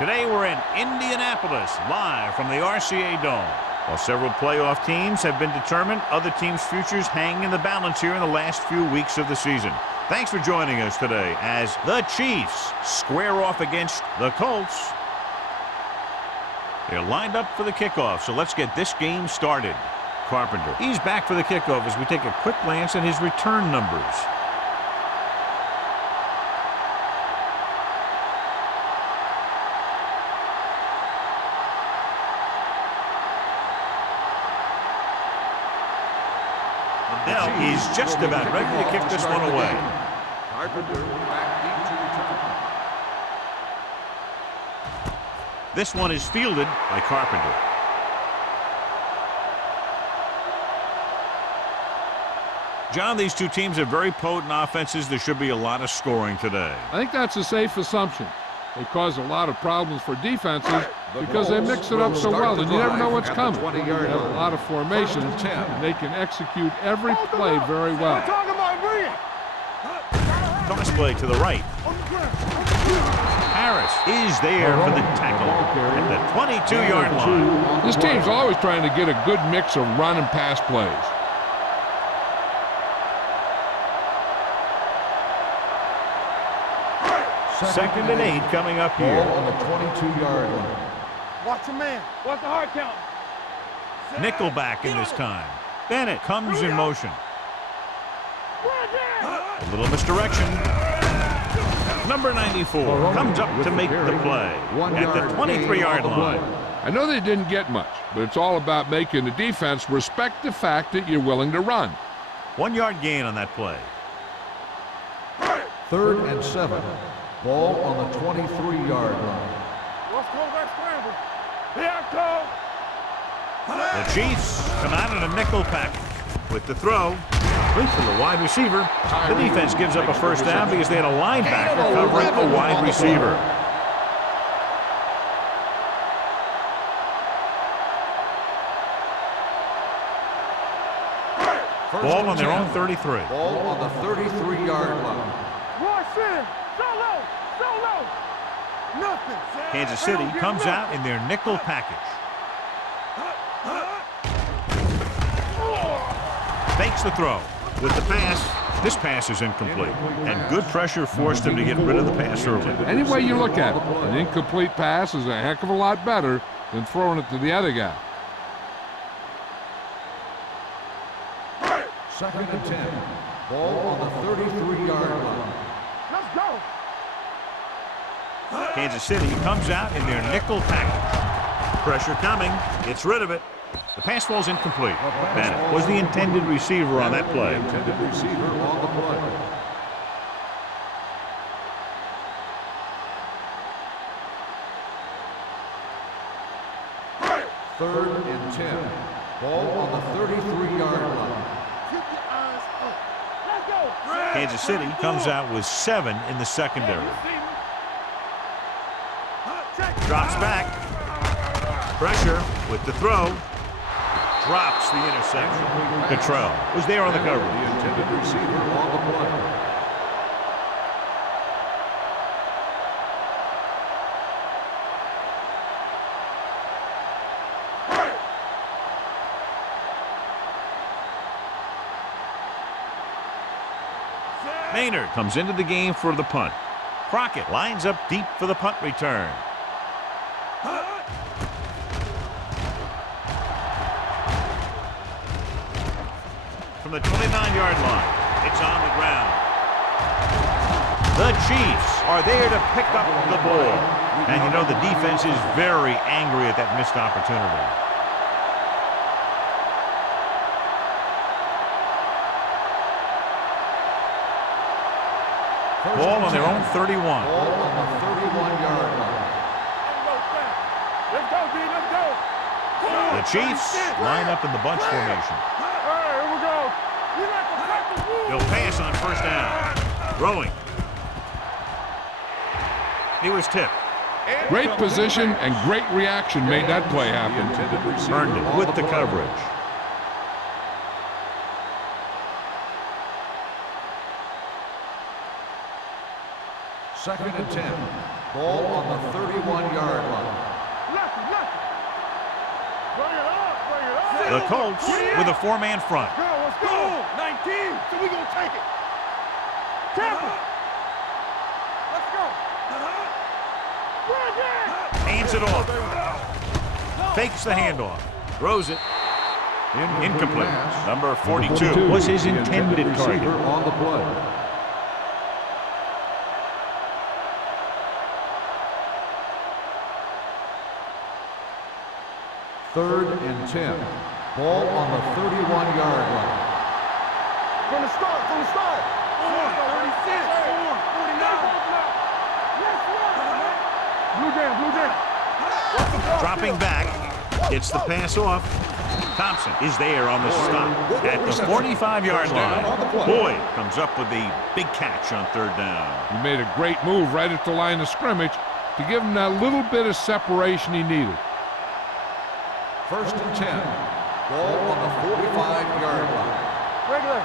Today we're in Indianapolis, live from the RCA Dome. While several playoff teams have been determined, other teams' futures hang in the balance here in the last few weeks of the season. Thanks for joining us today as the Chiefs square off against the Colts. They're lined up for the kickoff, so let's get this game started. Carpenter, he's back for the kickoff as we take a quick glance at his return numbers. Now he's just about ready to kick this one away. Carpenter back deep to return. This one is fielded by Carpenter. John, these two teams have very potent offenses. There should be a lot of scoring today. I think that's a safe assumption. They cause a lot of problems for defenses because they mix it up so well, and you never know what's coming. They have a lot of formations, and they can execute every play very well. Toss play to the right. Harris is there for the tackle at the 22-yard line. This team's always trying to get a good mix of run and pass plays. Second and 8 coming up here. Ball on the 22-yard line. Watch the man. Watch the hard count. Nickelback in this time. Bennett comes in motion. A little misdirection. Number 94 comes up to make the play at the 23-yard line. I know they didn't get much, but it's all about making the defense respect the fact that you're willing to run. 1 yard gain on that play. 3rd and 7. Ball on the 23-yard line. Let's go back scramble. Here I The Chiefs come out in a nickel package with the throw. Complete to the wide receiver. The defense gives up a first down because they had a linebacker covering a wide receiver. Ball on their own 33. Ball on the 33-yard line. Rush in. Solo. Solo. Nothing. Kansas City comes out in their nickel package. Fakes the throw. With the pass, this pass is incomplete. And good pressure forced him to get rid of the pass early. Any way you look at it, an incomplete pass is a heck of a lot better than throwing it to the other guy. 2nd and 10. Ball on the 33-yard line. Let's go. Kansas City comes out in their nickel package. Pressure coming. Gets rid of it. The pass falls incomplete. Bennett was the intended receiver on that play. Intended receiver on the play. Third and 10. Ball on the 33-yard line. Keep your eyes up. Let's go. Kansas City comes out with 7 in the secondary. Drops back. Pressure with the throw. Drops the interception. Cottrell was there on the coverage. The intended receiver on the play. Maynard comes into the game for the punt. Crockett lines up deep for the punt return. From the 29-yard line, it's on the ground. The Chiefs are there to pick up the ball. And you know the defense is very angry at that missed opportunity. Ball on their own 31. Ball on the 31-yard line. Let's go, D. Let's go. The Chiefs line up in the bunch formation. All right, here we go. You like to fight the rules. He'll pass on first down. Throwing. He was tipped. Great position and great reaction made that play happen. Earned it with the coverage. 2nd and 10. Ball on the 31-yard line. Lucky. Bring it up. The Colts with a four-man front. Let's go. 19. So we gonna take it. Tampa. Let's go. Hands it off. Fakes the handoff. Throws it. Incomplete. Number 42 was his intended target. On the play. Third and 10. Ball on the 31-yard line. From the start. 36, 49. Blue jam. Dropping back. Gets the pass off. Thompson is there on the stop at the 45-yard line. Boyd comes up with a big catch on third down. He made a great move right at the line of scrimmage to give him that little bit of separation he needed. First and 10. Ball on the 45-yard line. Regular.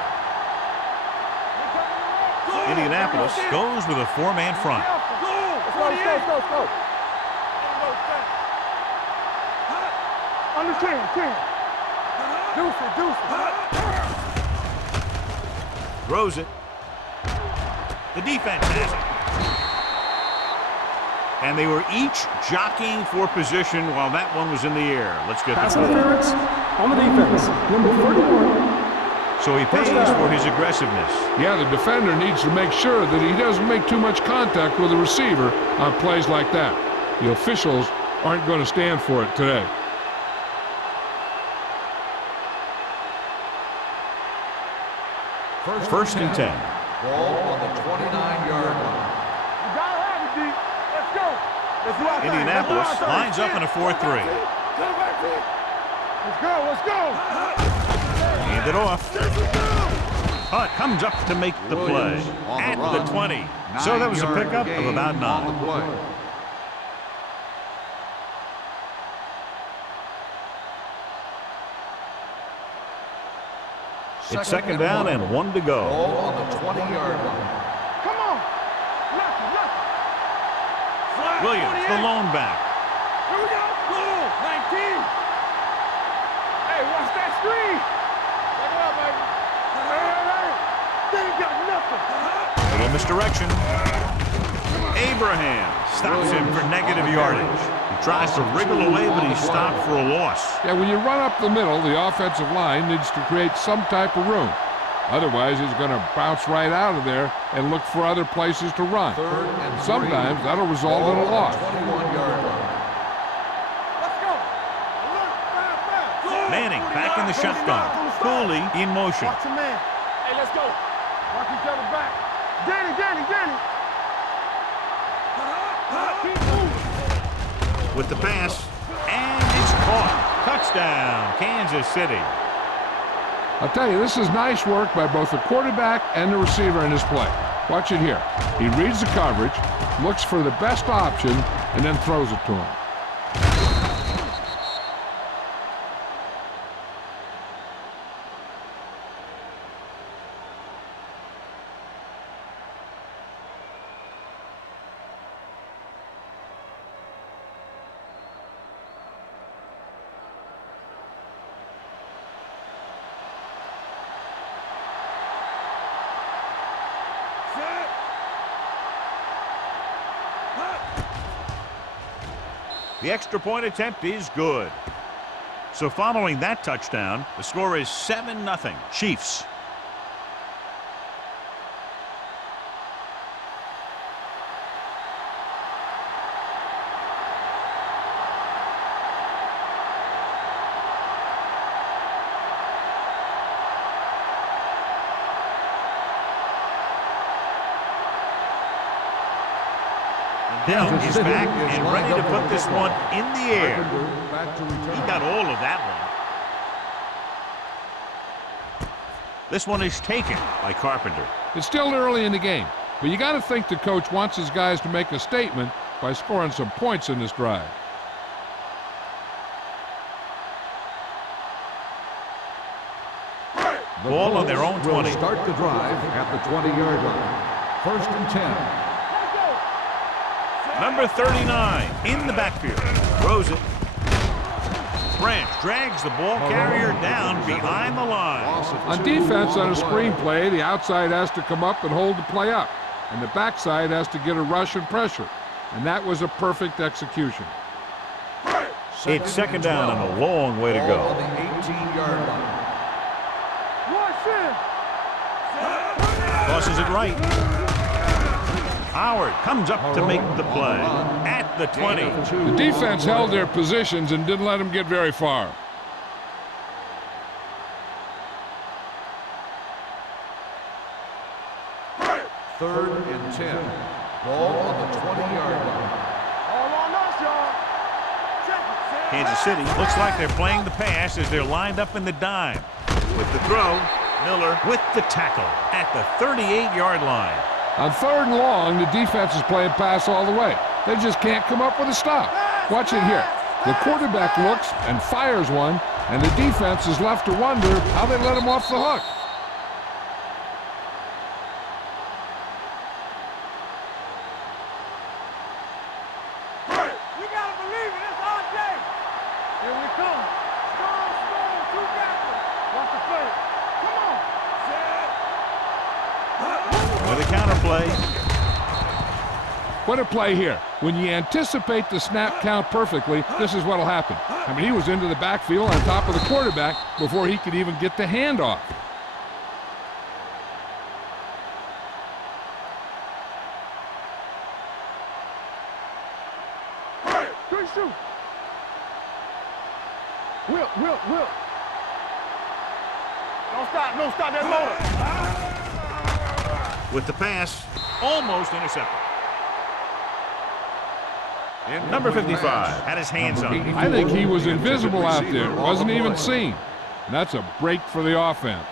Indianapolis goes with a four-man front. Let's go. Under 10. Deuce it. Throws it. The defense has it. And they were each jockeying for position while that one was in the air. Let's get Pass the ball. interference on the defense. Number 31. So he pays for his aggressiveness. Yeah, the defender needs to make sure that he doesn't make too much contact with the receiver on plays like that. The officials aren't going to stand for it today. First and 10. Ball on the 29-yard line. You gotta have it, D. Let's go. Let's do our thing. Indianapolis Let's do our thing. lines up in a 4-3. Let's go. Hand it off. Hunt comes up to make the play Williams on the at run. the 20. So that was a 9-yard pickup of gain about on 9. the play. It's second down and 1 to go. Ball on the 20-yard line. Come on. Lucky. Williams, the lone back. Here we go. 19. Hey, watch that screen. Check it out, baby. Hey. They ain't got nothing. Little misdirection. Abraham stops him for negative yardage. He tries to wriggle away, but he's stopped for a loss. Yeah, when you run up the middle, the offensive line needs to create some type of room. Otherwise, he's going to bounce right out of there and look for other places to run. Third and 3. Sometimes that'll result in a Ball on loss. the 21-yard line. Let's go. Look, Manning back in the shotgun. Cooley in motion. Watch your man. Hey, let's go. Watch each other back. Danny. Keep moving. With the pass, and it's caught. Touchdown, Kansas City. I'll tell you, this is nice work by both the quarterback and the receiver in this play. Watch it here. He reads the coverage, looks for the best option, and then throws it to him. The extra point attempt is good. So following that touchdown, the score is 7-0 Chiefs. Dell is back and ready to put this one in the air. He got all of that one. This one is taken by Carpenter. It's still early in the game, but you got to think the coach wants his guys to make a statement by scoring some points in this drive. Ball on their own 20. Will start the drive at the 20-yard line. First and 10. Number 39 in the backfield. Throws it. Branch drags the ball carrier down behind the line. On defense on a screen play, the outside has to come up and hold the play up, and the backside has to get a rush and pressure. And that was a perfect execution. It's second down and a long way to go. On the 18-yard line. Tosses it right. Howard comes up to make the play at the 20. The defense held their positions and didn't let them get very far. Third and 10. Ball on the 20-yard line. Kansas City looks like they're playing the pass as they're lined up in the dime. With the throw, Miller with the tackle at the 38-yard line. On third and long, the defense is playing pass all the way. They just can't come up with a stop. Watch it here. The quarterback looks and fires one, and the defense is left to wonder how they let him off the hook. You gotta believe it. It's our day. Here we come. Strong, two backers. Watch the play. Come on. With a counter play. What a play here. When you anticipate the snap count perfectly, this is what will happen. I mean, he was into the backfield on top of the quarterback before he could even get the handoff. Good shoot. Will. Don't stop that motor. With the pass, almost intercepted. Number 55 had his hands on it. I think he was invisible out there. Wasn't even seen. And that's a break for the offense.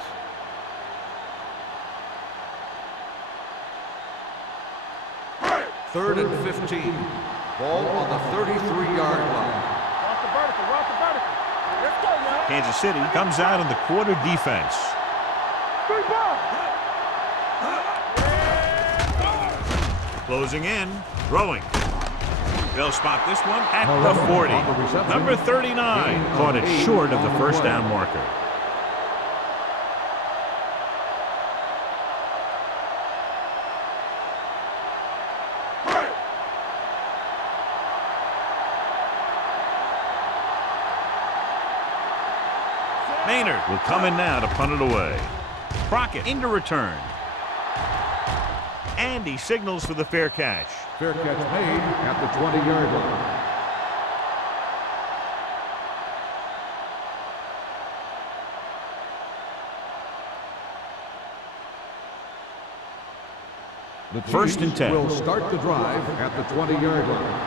Third and 15. Ball on the 33-yard line. Watch the vertical. Let's go now. Kansas City comes out in the quarter defense. 3 ball. Closing in, throwing. They'll spot this one at the 40. Number 39 caught it short of the first down marker. Maynard will come in now to punt it away. Crockett into return. And he signals for the fair catch. Fair catch made at the 20-yard line. The First and 10. Will start the drive at the 20-yard line.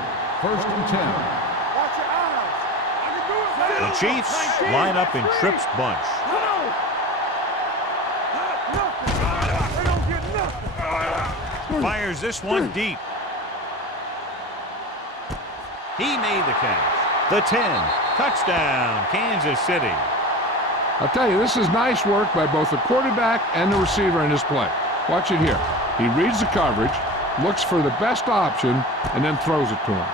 First and 10. Watch your eyes. I can do it. The Chiefs line up in Tripp's bunch. Come on. Nothing. They don't get nothing. Fires this one deep. He made the catch. The 10. Touchdown, Kansas City. I'll tell you, this is nice work by both the quarterback and the receiver in this play. Watch it here. He reads the coverage, looks for the best option, and then throws it to him.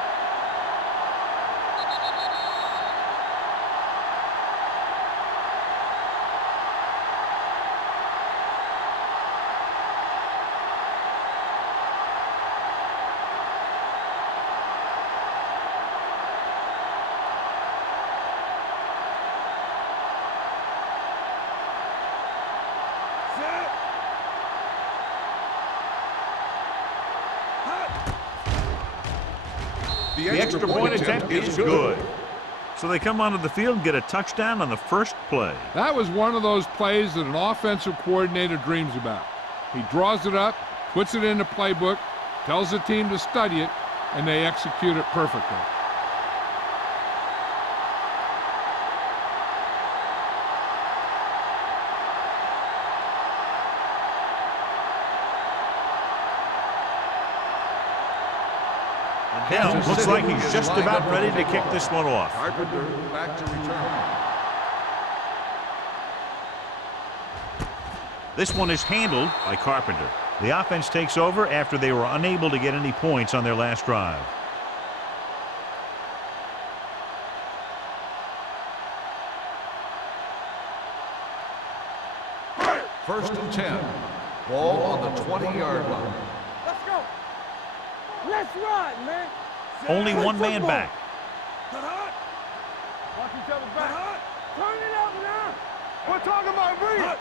The extra point attempt is good. So they come onto the field and get a touchdown on the first play. That was one of those plays that an offensive coordinator dreams about. He draws it up, puts it in the playbook, tells the team to study it, and they execute it perfectly. Hill looks like he's just about ready to kick this one off. Carpenter back to return. This one is handled by Carpenter. The offense takes over after they were unable to get any points on their last drive. First and 10. Ball on the 20-yard line. Let's go. Let's ride, man. Only one man back. Watch each other back. Turn it up now. We're talking about read.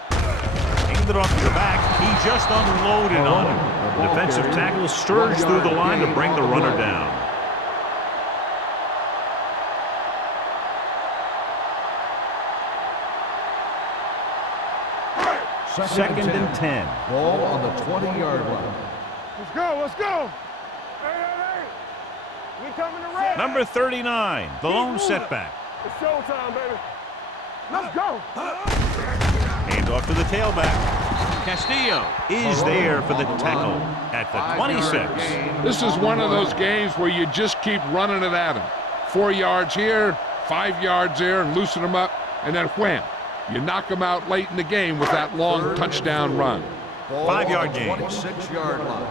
Handed off to the back. He just unloaded on him. Defensive tackle surged through the line to bring the runner down. Second and 10. Ball on the 20-yard line. Let's go. Let's go. Hey. We coming to red. Number 39, the lone setback. It's showtime, baby. Let's go. Hand off to the tailback. Castillo is there for the tackle at the 26. This is one of those games where you just keep running it at him. 4 yards here, 5 yards there, and loosen them up, and then wham. You knock them out late in the game with that long touchdown run. 5-yard gain. 26-yard line.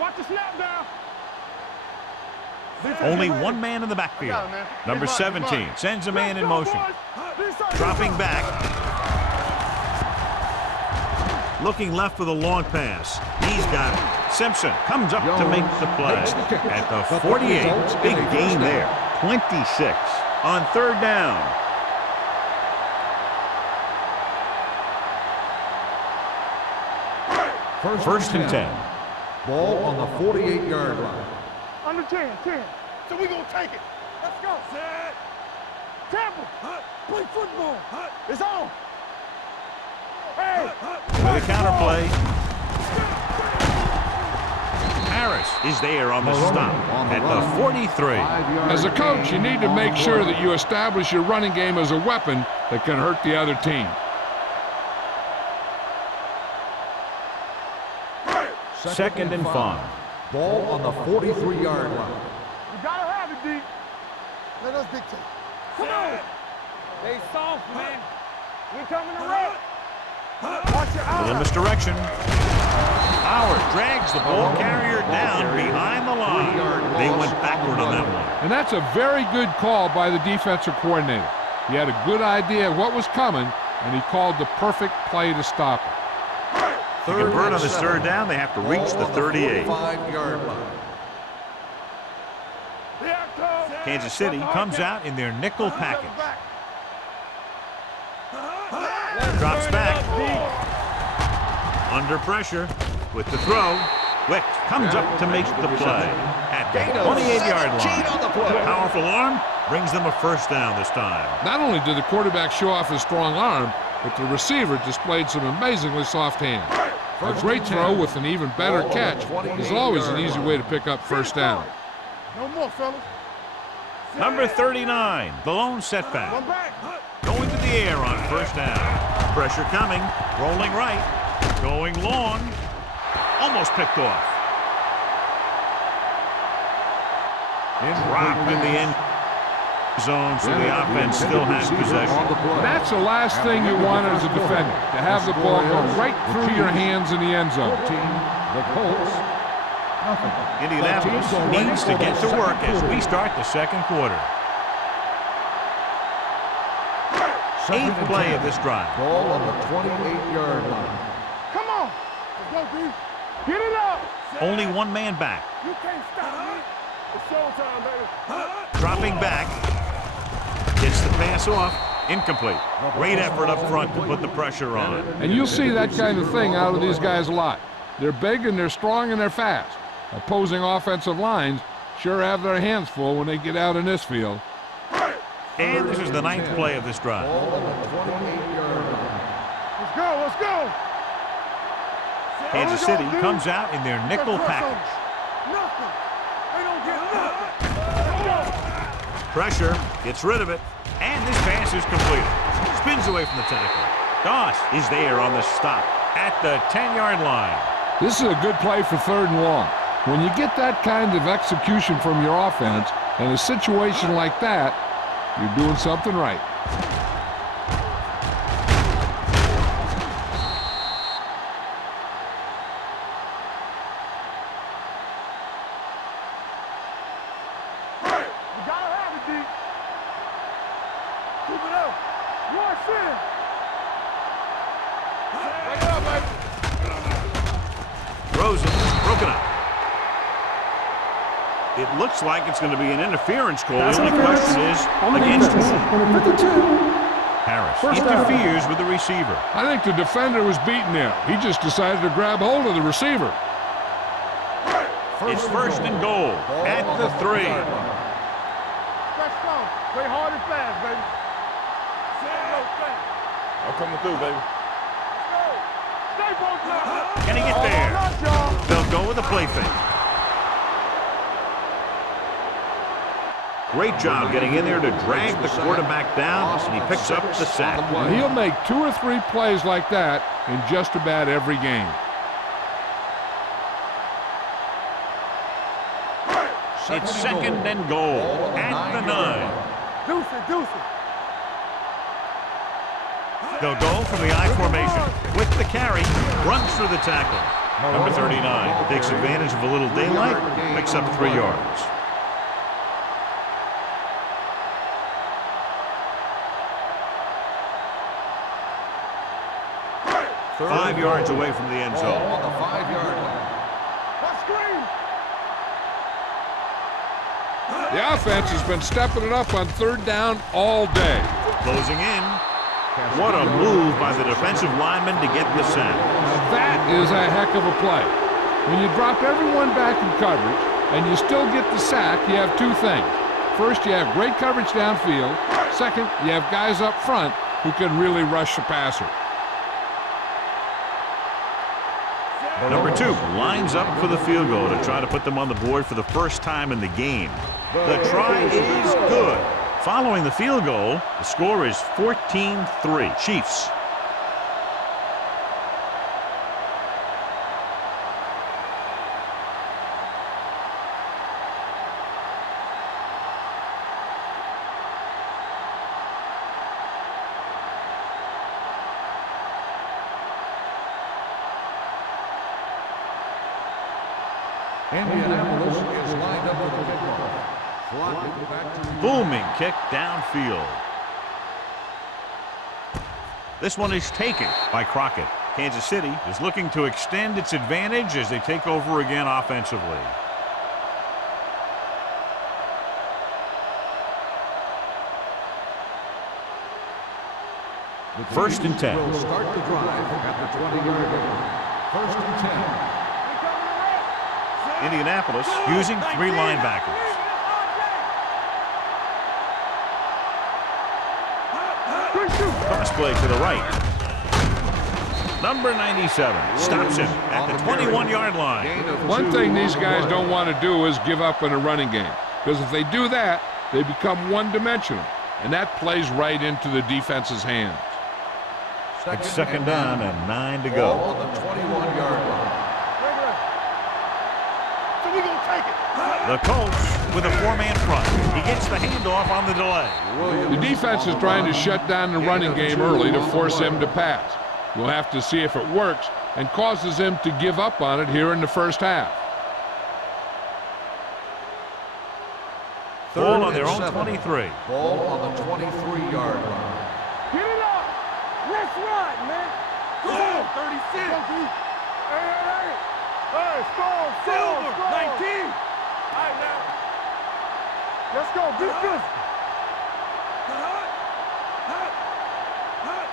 Watch the snap down. Only one man in the backfield. Number 17 sends a man in motion. Dropping back. Looking left for the long pass. He's got it. Simpson comes up to make the play. At the 48, big gain there. 26 on third down. First and 10. Ball on the 48-yard line. Under 10. So we gonna take it. Let's go. Set. Temple. Play football. It's on. Hey. With a counter play. Harris is there on the stop at the 43. As a coach, you need to make sure that you establish your running game as a weapon that can hurt the other team. Second and 5. Ball on the 43-yard line. You gotta have it, D. Let us dictate. Come on. They soft, man. We coming to red. Watch your A little eyes. misdirection. Howard drags the ball carrier down behind the line. They went backward on that one. And that's a very good call by the defensive coordinator. He had a good idea of what was coming, and he called the perfect play to stop it. To convert on this third down, they have to reach the 38. 45-yard line. Kansas City comes out in their nickel package. Drops back. Under pressure with the throw. Wick comes up to make the play at the 28-yard line. Powerful arm brings them a first down this time. Not only did the quarterback show off his strong arm, but the receiver displayed some amazingly soft hands. A great throw with an even better catch is always an easy way to pick up first down. No more, fellas. Number 39, the lone setback. One back. Going to the air on first down. Pressure coming, rolling right, going long, almost picked off. Dropped in the end zone, so the offense still has possession. That's the last thing you want as a defender, to have the ball go right through your hands in the end zone. The Colts, nothing. Indianapolis needs to get to work as we start the second quarter. Eighth play of this drive. Ball on the 28-yard line. Come on. Let's go, D. Get it up. Only one man back. You can't stop me. It's showtime, baby. Dropping back. Gets the pass off. Incomplete. Great effort up front to put the pressure on. And you'll see that kind of thing out of these guys a lot. They're big and they're strong and they're fast. Opposing offensive lines sure have their hands full when they get out in this field. And this is the ninth play of this drive. Ball on the 28-yard line. Let's go. Let's go. Kansas City comes out in their nickel package. Nothing. They don't get nothing. Pressure, gets rid of it, and this pass is completed. Spins away from the tackle. Doss is there on the stop at the 10-yard line. This is a good play for third and long. When you get that kind of execution from your offense in a situation like that, you're doing something right. in. Break it up, baby. Throws it. Broken up. It looks like it's going to be an interference call. Pass The only interference question is on the against defense. whom? Number 52. Harris First down. interferes with the receiver. I think the defender was beaten there. He just decided to grab hold of the receiver. It's first and goal at the 3. Stretch strong. Play hard and fast, baby. I'm coming through, baby. Stay both now. Can he get there? They'll go with a play fake. Great job getting in there to drag the quarterback down, and he picks up the sack. And he'll make 2 or 3 plays like that in just about every game. It's second and goal at the 9. Deuce it, deuce it. They'll go from the I formation. With the carry, runs through the tackle. Number 39 takes advantage of a little daylight, picks up 3 yards. Third 5 yards away from the end ball zone. on the 5-yard line. Let's screen. The offense has been stepping it up on 3rd down all day. Closing in. What a move by the defensive lineman to get the sack. Now that is a heck of a play. When you drop everyone back in coverage and you still get the sack, you have 2 things. First, you have great coverage downfield. Second, you have guys up front who can really rush the passer. Number 2 lines up for the field goal to try to put them on the board for the first time in the game. The try is good. Following the field goal, the score is 14-3 Chiefs. Indianapolis is lined up for the kickoff. Blocking back to Booming kick downfield. This one is taken by Crockett. Kansas City is looking to extend its advantage as they take over again offensively. First and 10. will start the drive at the 20-yard line. First and 10. Indianapolis using 3 linebackers. Cross play to the right. Number 97 stops him at the 21-yard line. One thing these guys don't want to do is give up in a running game, because if they do that, they become one-dimensional, and that plays right into the defense's hands. It's second down and 9 to Ball go. on the 21-yard line. So we gonna take it. The Colts with a 4-man front. He gets the handoff on the delay. The defense is trying to shut down the running game early to force him to pass. We'll have to see if it works and causes him to give up on it here in the first half. Ball on their and own 7. 23. Ball on the 23-yard line. Get it up. Let's run, man. Go. 36. Hey. Hey, strong. Silver. 19. All right, now. Let's go. Be physical.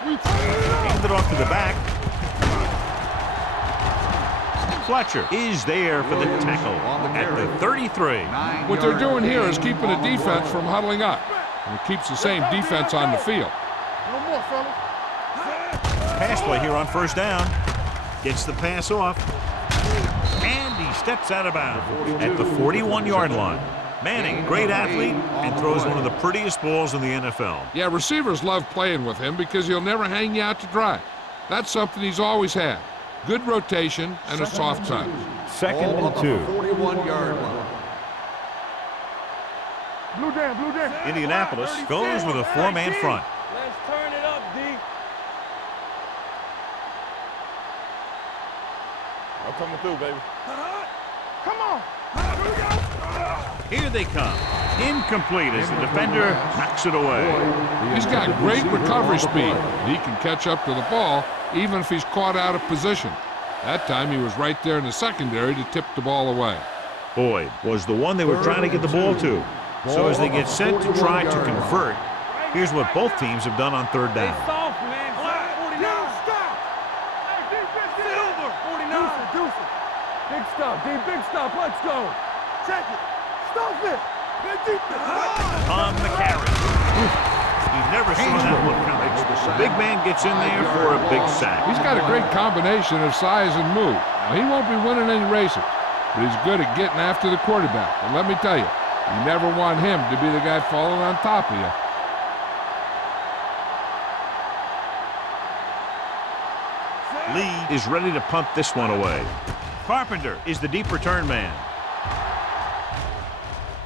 We turn it up. Hand it off to the back. Fletcher is there for the tackle at the 33. What they're doing here is keeping the defense from huddling up. And it keeps the same defense on the field. No more, fellas. Pass play here on first down. Gets the pass off. And he steps out of bounds at the 41-yard line. Manning, great athlete, and throws one of the prettiest balls in the NFL. Yeah, receivers love playing with him because he'll never hang you out to dry. That's something he's always had. Good rotation and a soft touch. Second Ball and on 2. the 41-yard line. Blue down, blue down. Indianapolis goes with a 4-man front. Let's turn it up, D. I'm coming through, baby. Come on. Here we go. Here they come. Incomplete as the defender knocks it away. He's got great recovery speed. He can catch up to the ball even if he's caught out of position. That time he was right there in the secondary to tip the ball away. Boyd was the one they were trying to get the ball to. So as they get set to try to convert, here's what both teams have done on third down. Soft, man. 49. Stop. Hey, defense, get over. 49. Deuce it. Big stop, D. Big stop. Let's go. Check it. Stop it. On the carry. He never saw that one coming. The big man gets in there for a big sack. He's got a great combination of size and move. Now, he won't be winning any races, but he's good at getting after the quarterback. And let me tell you, you never want him to be the guy falling on top of you. Lee is ready to punt this one away. Carpenter is the deep return man.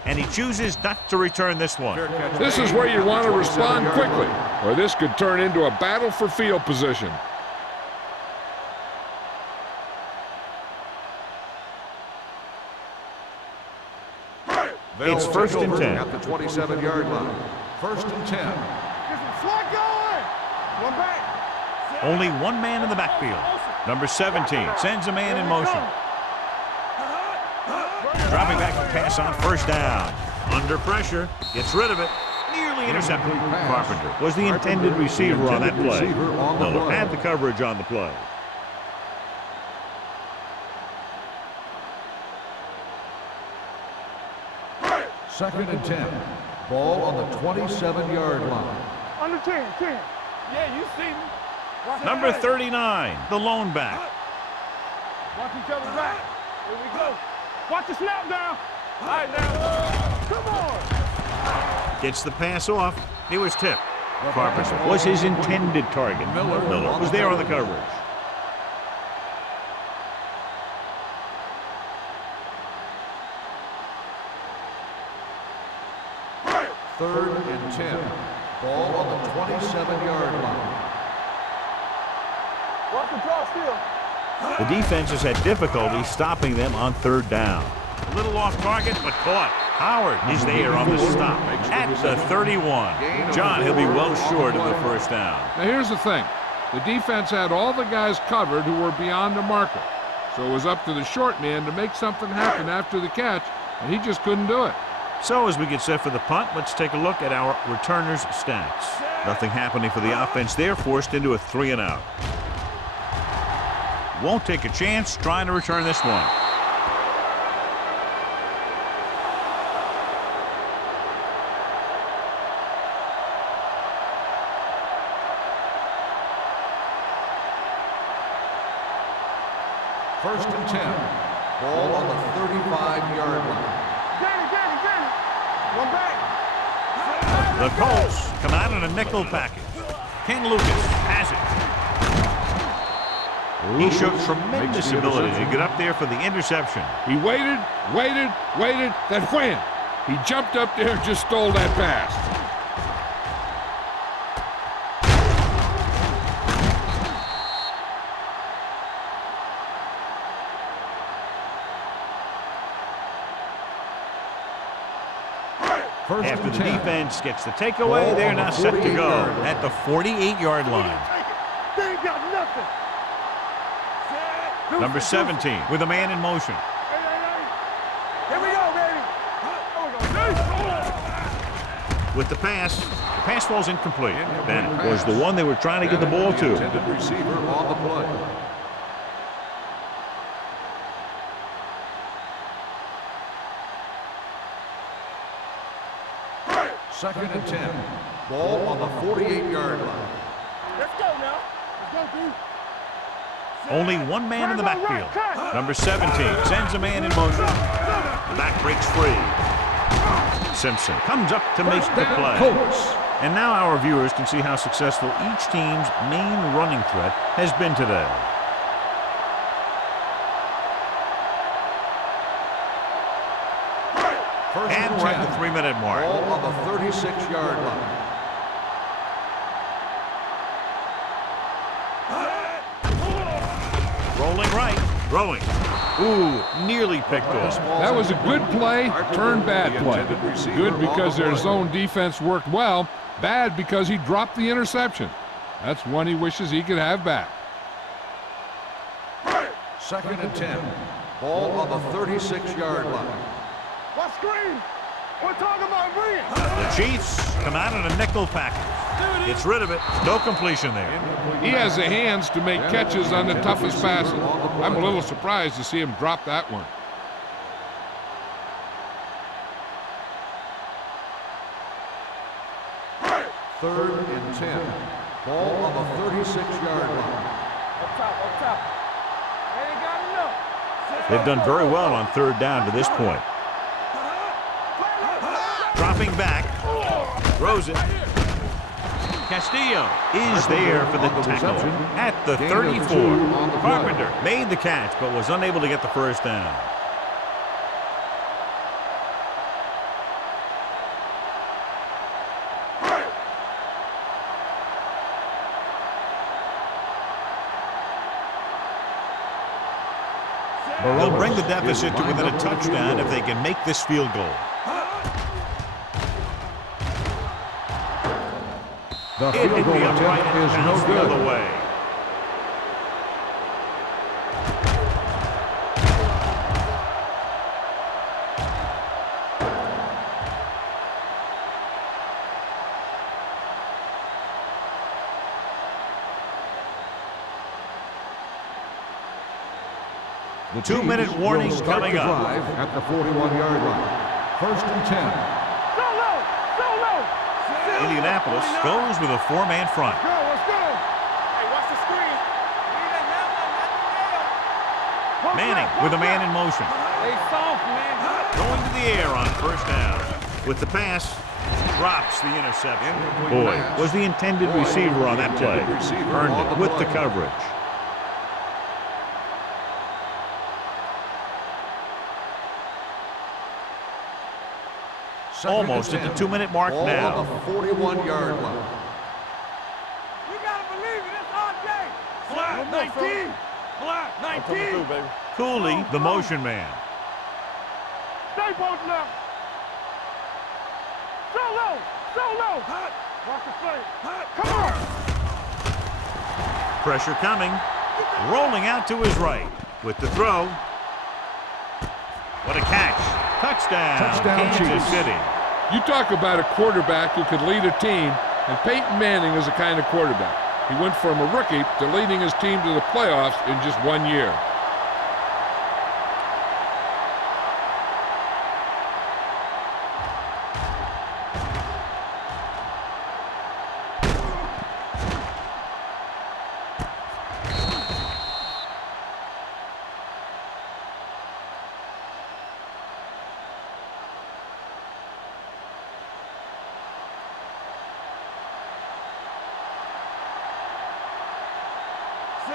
And he chooses not to return this one. This is where you want to respond quickly, or this could turn into a battle for field position. It's first and 10. At the 27-yard line. First and 10. Get some slot going. One back. Only one man in the backfield. Number 17 sends a man in motion. Dropping back to pass on first down. Under pressure. Gets rid of it. Nearly intercepted. Carpenter was the intended receiver on that play. Miller had the coverage on the play. Second and 10. Ball on the 27-yard line. Under 10. Yeah, you see me. Number 39, the lone back. Watch each other's back. Here we go. Watch the snap down. All right, now. Come on. Gets the pass off. He was tipped. Carpenter was his intended target. Miller was there on the coverage. Third and 10. Ball on the 27-yard line. Watch the draw still. The defense has had difficulty stopping them on third down. A little off target, but caught. Howard is there on the stop at the 31. John, he'll be well short of the first down. Now here's the thing. The defense had all the guys covered who were beyond the marker. So it was up to the short man to make something happen after the catch, and he just couldn't do it. So as we get set for the punt, let's take a look at our returners' stats. Nothing happening for the offense there, forced into a 3-and-out. Won't take a chance trying to return this one. First and 10. Ball on the 35-yard line. One back. The Colts come out in a nickel package. Ken Lucas has it. He showed tremendous ability to get up there for the interception. He waited, then wham! He jumped up there and just stole that pass. After the defense gets the takeaway, they're now set to go at the 48-yard line. They ain't got nothing. Number 17 with a man in motion. Here we go, baby. With the pass falls incomplete. Bennett was the one they were trying to get the ball to. Intended receiver on the play. Second and 10. Ball on the 48-yard line. Let's go now. Let's go, dude. Only one man in the backfield. Number 17 sends a man in motion. The back breaks free. Simpson comes up to make the play. And now our viewers can see how successful each team's main running threat has been today. And we're at the 3-minute mark. Ball on the 36-yard line. Rolling right, throwing. Ooh, nearly picked off. That was a good play, turned bad play. Good because their zone defense worked well. Bad because he dropped the interception. That's one he wishes he could have back. 2nd and 10. Ball on the 36-yard line. What screen? We're talking about green. The Chiefs come out in a nickel package. Gets rid of it. No completion there. He has the hands to make catches on the toughest passes. I'm a little surprised to see him drop that one. Third and 10. Ball on the 36-yard line. Up top. They ain't got enough. They've done very well on 3rd down to this point. Dropping back. Throws it. Castillo is there for the tackle at the 34. Carpenter made the catch but was unable to get the first down. They'll bring the deficit to within a touchdown if they can make this field goal. The It field hit goal the upright attempt and is no bounced the good. other way. The 2-minute Chiefs warning will start coming the up. drive at the 41-yard line. 1st and 10. Solo. Indianapolis goes with a 4-man front. Let's go. Hey, watch the screen. Manning with a man in motion. Hey, soft, man. Going to the air on 1st down. With the pass, drops the interception. Boyd was the intended receiver on that play. Earned it with the coverage. Almost at the 2-minute mark now. On the 41-yard line. We gotta believe it. It's RJ. Black 19. Black 19. Baby. Cooley, the motion man. Stay posted up. Solo. Watch the play. Come on. Pressure coming. Rolling out to his right. With the throw. What a catch. Touchdown, Kansas Chiefs. City. You talk about a quarterback who could lead a team, and Peyton Manning is the kind of quarterback. He went from a rookie to leading his team to the playoffs in just 1 year.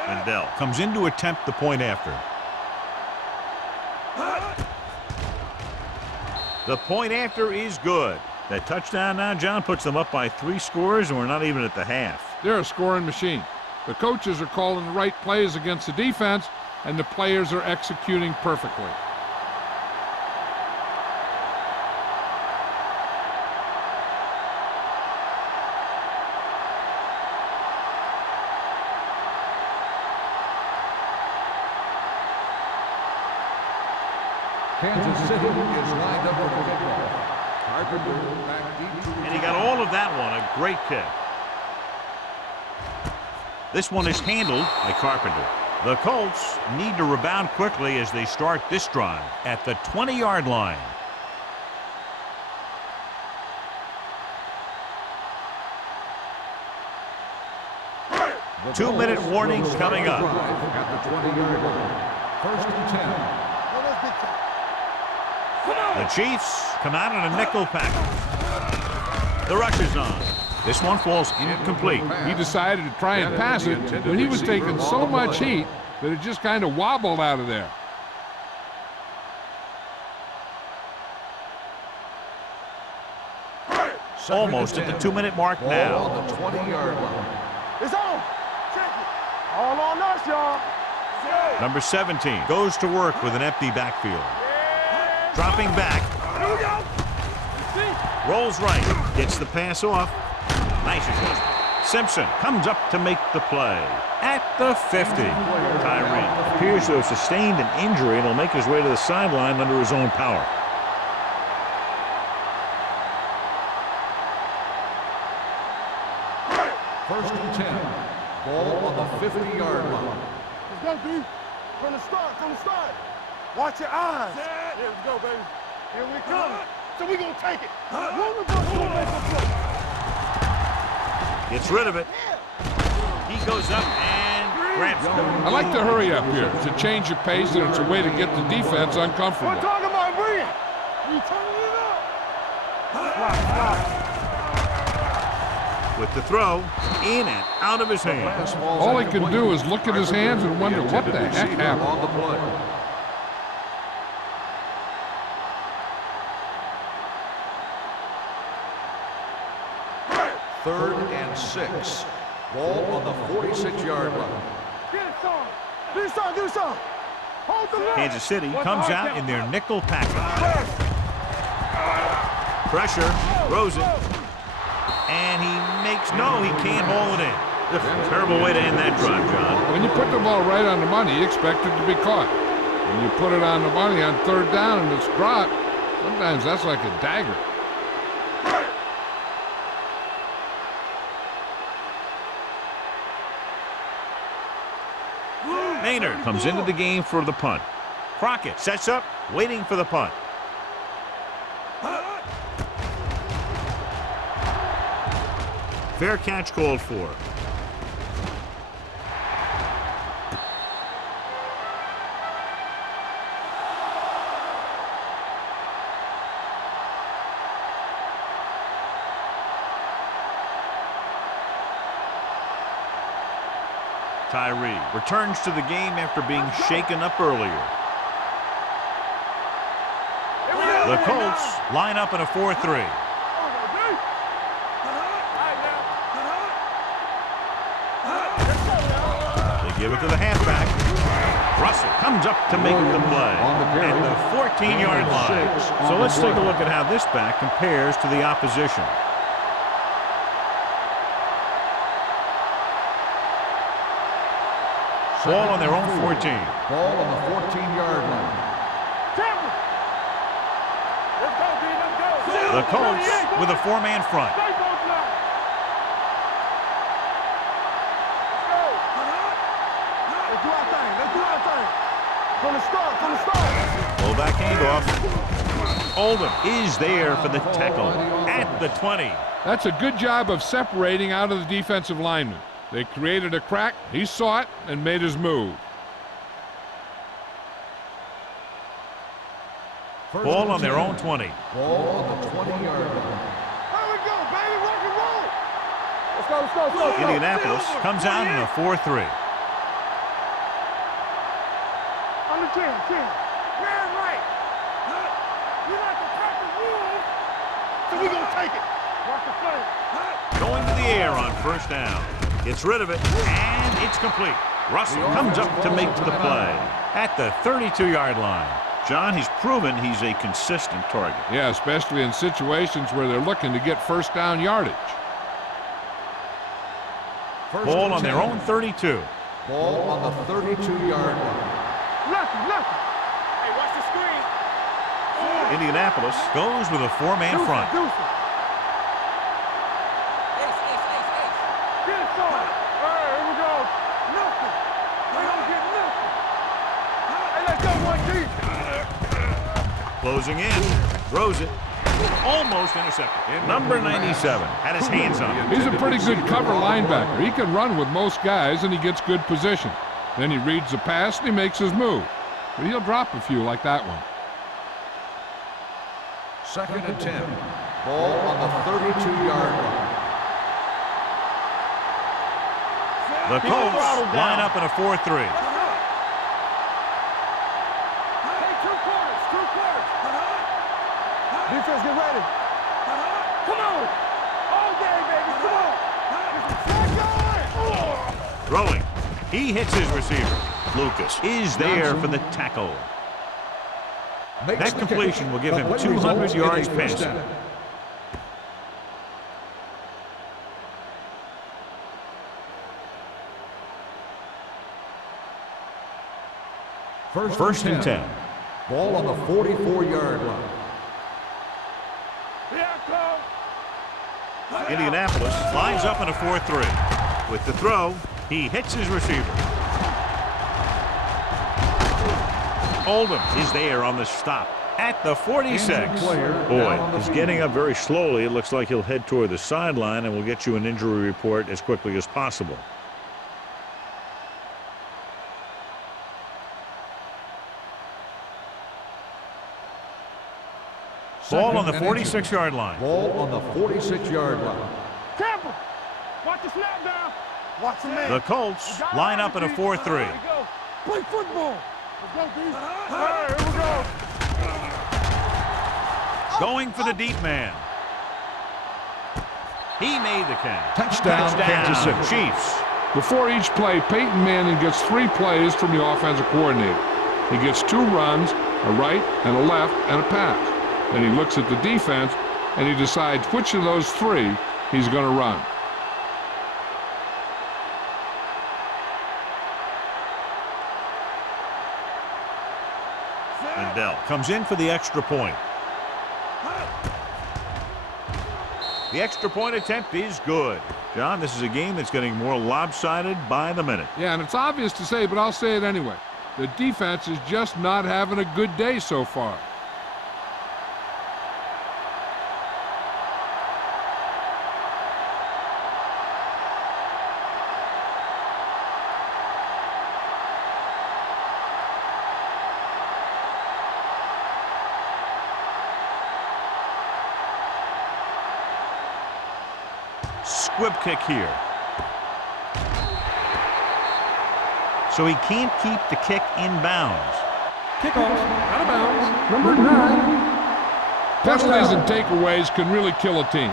Mendel comes in to attempt the point after. The point after is good. That touchdown now, John, puts them up by 3 scores, and we're not even at the half. They're a scoring machine. The coaches are calling the right plays against the defense, and the players are executing perfectly. Kansas City is lined up for the kickoff. Carpenter back deep to And he got all of that one. A great kick. This one is handled by Carpenter. The Colts need to rebound quickly as they start this drive at the 20-yard line. the 2-minute Colts warnings will start coming the up. drive at the 20-yard line. 1st and 10. The Chiefs come out in a nickel package. The rush is on. This one falls incomplete. He decided to try and pass it, but he was taking so much heat that it just kind of wobbled out of there. Almost at the 2-minute mark now. On the 20-yard line. It's on. Check it. All on us, y'all. Number 17 goes to work with an empty backfield. Dropping back. Rolls right. Gets the pass off. Nice adjustment. Simpson comes up to make the play. At the 50. Tyree appears to have sustained an injury and will make his way to the sideline under his own power. First and 10. Ball on the 50-yard line. Let's go, dude. From the start, from the start. Watch your eyes. Yeah, let's go, baby. Here we come. So we gonna take it. Gets rid of it. He goes up and grabs it. I like to hurry up here. It's a change of pace, and it's a way to get the defense uncomfortable. We're talking about bringing. You turning it up. With the throw, in and out of his hands. All he can do is look at his hands and wonder what the heck happened. On the play. Third and 6. Ball on the 46-yard line. Get it, son. Do something, do something. Hold the line. Kansas City comes out in their nickel package. Pressure, throws it, and he can't haul it in. Terrible way to end that drive, John. When you put the ball right on the money, you expect it to be caught. When you put it on the money on third down and it's dropped, sometimes that's like a dagger. Maynard comes into the game for the punt. Crockett sets up, waiting for the punt. Fair catch called for. Tyree returns to the game after being shaken up earlier. The Colts line up in a 4-3. They give it to the halfback. Russell comes up to make the play at the 14-yard line. So let's take a look at how this back compares to the opposition. Ball on their own 14. Ball on the 14-yard line. The Colts with a four-man front. Let's do our thing. Let's do our thing. From the start, from the start. Fullback handoff. Oldham is there for the tackle at the 20. That's a good job of separating out of the defensive lineman. They created a crack, he saw it, and made his move. Ball on their own 20. Ball on the 20-yard line. There we go, baby. Rock and roll. Let's go, let's go, let's go. Indianapolis comes out in a 4-3. On the 10. Man right. We like to crack the rules, so we gonna take it. Watch the play. Going to the air on first down. Gets rid of it, and it's complete. Russell comes up to make the play at the 32-yard line. John, he's proven he's a consistent target. Yeah, especially in situations where they're looking to get first down yardage. Ball on their own 32. Ball on the 32-yard line. Lefty. Hey, watch the screen. Indianapolis goes with a four-man front. Get it, son. All right, here we go. Nothing. We don't get nothing. Hey, let's go, 1 deep. Closing in. Throws it. Almost intercepted. Number 97 had his hands on it. He's a pretty good cover linebacker. He can run with most guys, and he gets good position. Then he reads the pass, and he makes his move. But he'll drop a few like that one. Second and 10. Ball on the 32-yard line. The Colts line up in a 4-3. Hey, two quarters. Defense, get ready. Come on. All day, baby. Come on. Throwing. He hits his receiver. Lucas is there for the tackle. That completion will give him 200 yards passing. First and 10. Ball on the 44-yard line. Indianapolis lines up in a 4-3. With the throw, he hits his receiver. Oldham is there on the stop at the 46. Boy, he's getting up very slowly. It looks like he'll head toward the sideline, and we'll get you an injury report as quickly as possible. Ball on the 46-yard line. Ball on the 46-yard line. Campbell, watch the snap down. Watch the man. The Colts line up in a 4-3. Play football. Let's go, D. All right, here we go. Going for the deep man. He made the catch. Touchdown, Kansas City. Chiefs. Before each play, Peyton Manning gets 3 plays from the offensive coordinator. He gets 2 runs, a right and a left, and a pass. Then he looks at the defense, and he decides which of those 3 he's going to run. And Bell comes in for the extra point. The extra point attempt is good. John, this is a game that's getting more lopsided by the minute. Yeah, and it's obvious to say, but I'll say it anyway. The defense is just not having a good day so far. Squib kick here. So he can't keep the kick in bounds. Kickoff, out of bounds, number 9. Penalties and takeaways can really kill a team.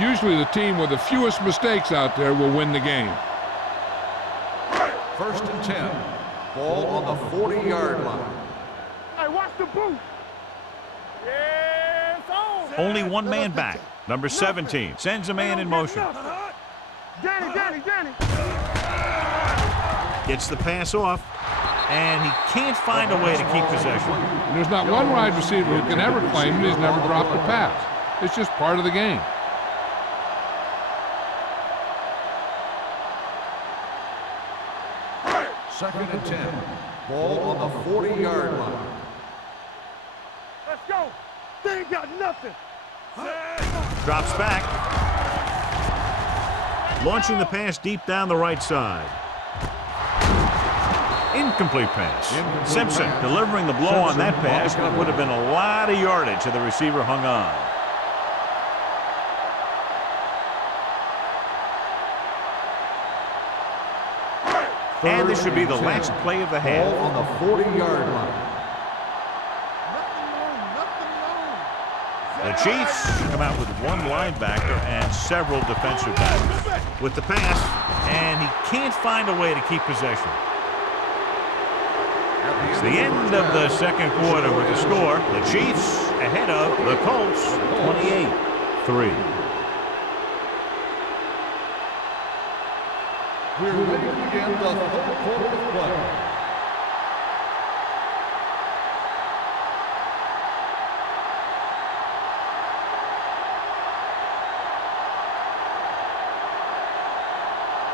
Usually the team with the fewest mistakes out there will win the game. First and 10. Ball on the 40-yard line. Hey, watch the boot. Yeah, it's on. Only one man back. Number 17 sends a man in motion. Danny. Gets the pass off, and he can't find a way to keep possession. And there's not one wide receiver who can ever claim that he's never dropped a pass. It's just part of the game. Second and 10. Ball on the 40-yard line. Let's go. They ain't got nothing. Drops back. Launching the pass deep down the right side. Incomplete pass. Simpson delivering the blow on that pass. It would have been a lot of yardage if the receiver hung on. And this should be the last play of the half. Ball on the 40-yard line. The Chiefs come out with one linebacker and several defensive backs. With the pass, and he can't find a way to keep possession. It's the end of the second quarter with the score. The Chiefs ahead of the Colts, 28-3. We're ready to begin the third quarter of play.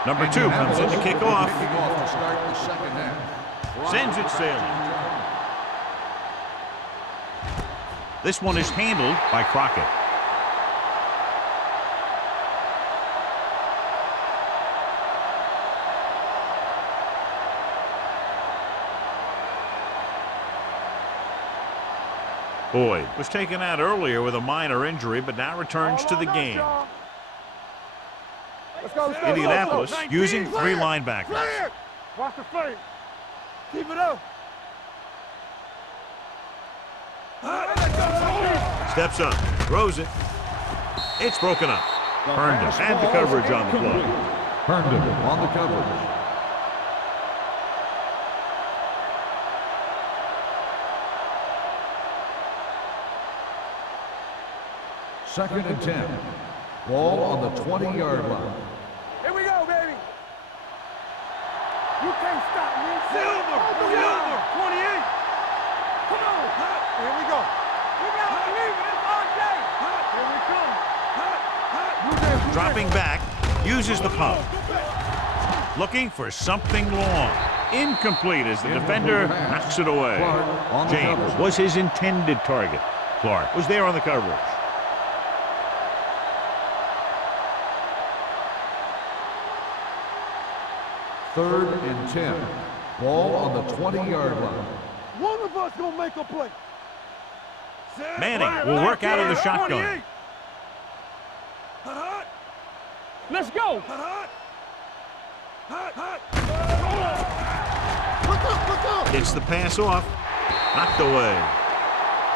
Number 2 comes in to kick off. Kicking off to start the second half. Sends it sailing. This one is handled by Crockett. Boyd was taken out earlier with a minor injury, but now returns to the game. Let's go. Indianapolis using 3 linebackers. Watch the fake. Keep it up. Steps up, throws it. It's broken up. Herndon had the coverage on the play. Herndon on the coverage. Second and 10. Ball on the 20-yard line. Here we go, baby. You can't stop me. Silver! 28! Come on. Here we go. You gotta believe it. It's our day. Here we come. Dropping back, uses the pump. Looking for something long. Incomplete as the defender knocks it away. James was his intended target. Clark was there on the coverage. Third and 10. Ball on the 20-yard line. One of us gonna make a play. Manning will work out of the shotgun. Let's go. Gets the pass off. Knocked away.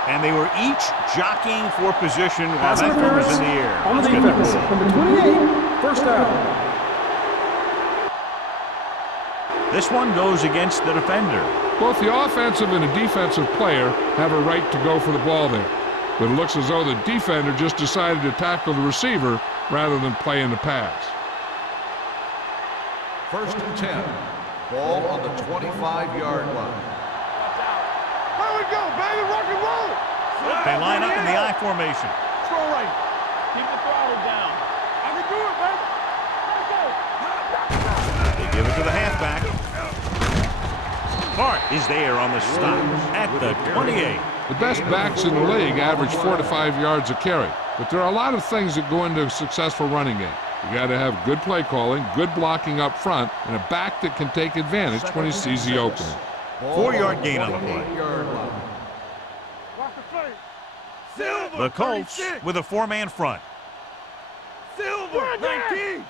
And they were each jockeying for position while Pass that one was interference in the air. on the Let's get the defense. ball. Number 28, first down. This one goes against the defender. Both the offensive and the defensive player have a right to go for the ball there. But it looks as though the defender just decided to tackle the receiver rather than play in the pass. First and 10. Ball on the 25-yard line. Here we go, baby. Rock and roll. They line up in the I formation. Throw right. Keep the throttle down. I can do it, baby. Let's go. They give it to the halfback. Clark is there on the stop at the 28. The best backs in the league average 4 to 5 yards a carry. But there are a lot of things that go into a successful running game. You got to have good play calling, good blocking up front, and a back that can take advantage when he sees the opening. 4-yard gain on the play. Watch the play. Silver! The Colts 36. with a 4-man front. Silver! 19!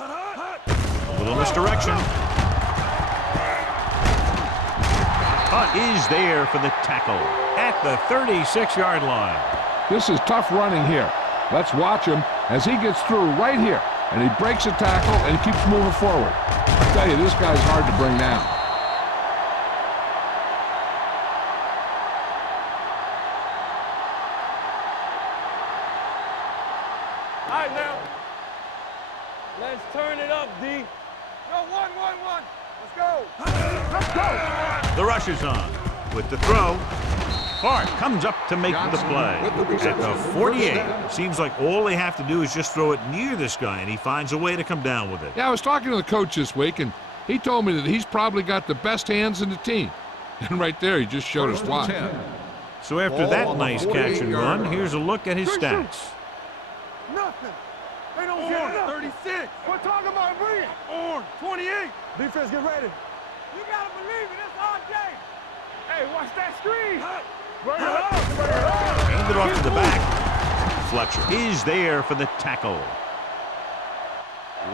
A little misdirection. Hunt is there for the tackle at the 36-yard line. This is tough running here. Let's watch him as he gets through right here. And he breaks a tackle and he keeps moving forward. I tell you, this guy's hard to bring down. All right, now. Let's turn it up, D. Go, 1-1-1. Let's go. Let's go. The rush is on with the throw. Clark comes up to make the play at the 48. Seems like all they have to do is just throw it near this guy, and he finds a way to come down with it. Yeah, I was talking to the coach this week, and he told me that he's probably got the best hands in the team. And right there, he just showed us why. So after that nice catch and run, here's a look at his stats. Nothing. They don't get Orange, nothing. 36! We're talking about bringing. Orange, 28! Defense, get ready. You gotta believe it. It's our day. Hey, watch that screen. Bring it up. Bring it up. Hand it off to the back. Fletcher is there for the tackle.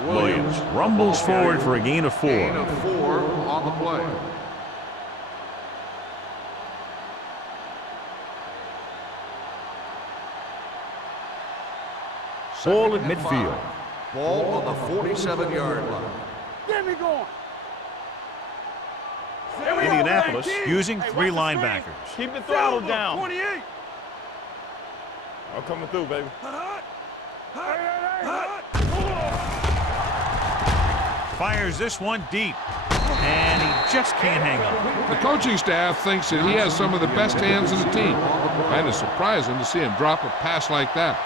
Williams rumbles forward for a gain of 4. Gain of 4 on the play. Ball at Second and midfield. 5. Ball on the 47-yard line. Get me going. Indianapolis using 3 linebackers. Keep the throttle Silver, down. 28! I'm coming through, baby. Fires this one deep, and he just can't hang on. The coaching staff thinks that he has some of the best hands in the team. And it's surprising to see him drop a pass like that.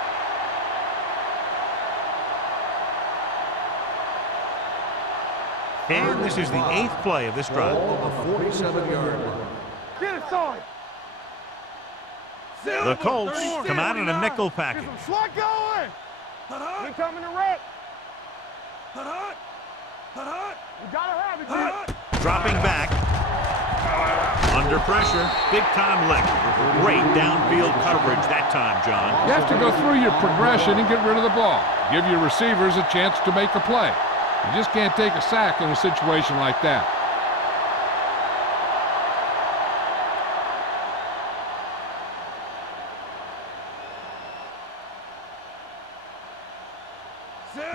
And this is the 8th play of this drive. Ball on the 47-yard line. Get it started. The Colts come out in a nickel Get package. some slot going. We coming to wreck. You gotta have it, kid. Dropping back. Under pressure. Big-time lick. Great downfield coverage that time, John. You have to go through your progression and get rid of the ball. Give your receivers a chance to make a play. You just can't take a sack in a situation like that.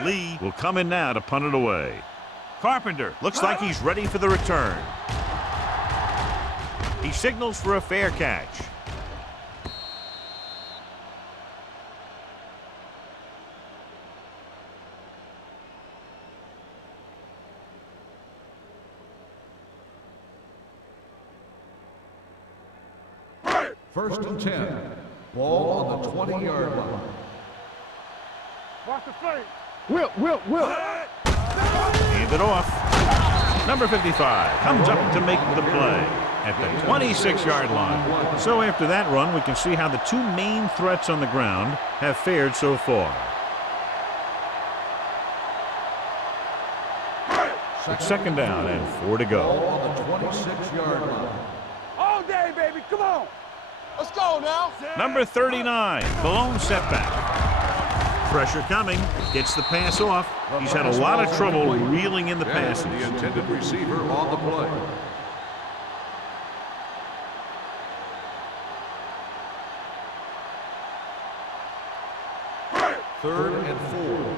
Lee will come in now to punt it away. Carpenter looks like he's ready for the return. He signals for a fair catch. First and 10. Ball on the 20-yard line. Watch the fake. Whip. Hand it off. Number 55 comes up to make the play at the 26-yard line. So after that run, we can see how the two main threats on the ground have fared so far. It's second down and 4 to Ball go. on the 26-yard line. All day, baby. Come on. Let's go now. Number 39, the lone setback. Pressure coming, gets the pass off. He's had a lot of trouble reeling in the passes. The intended receiver on the play. Third and 4.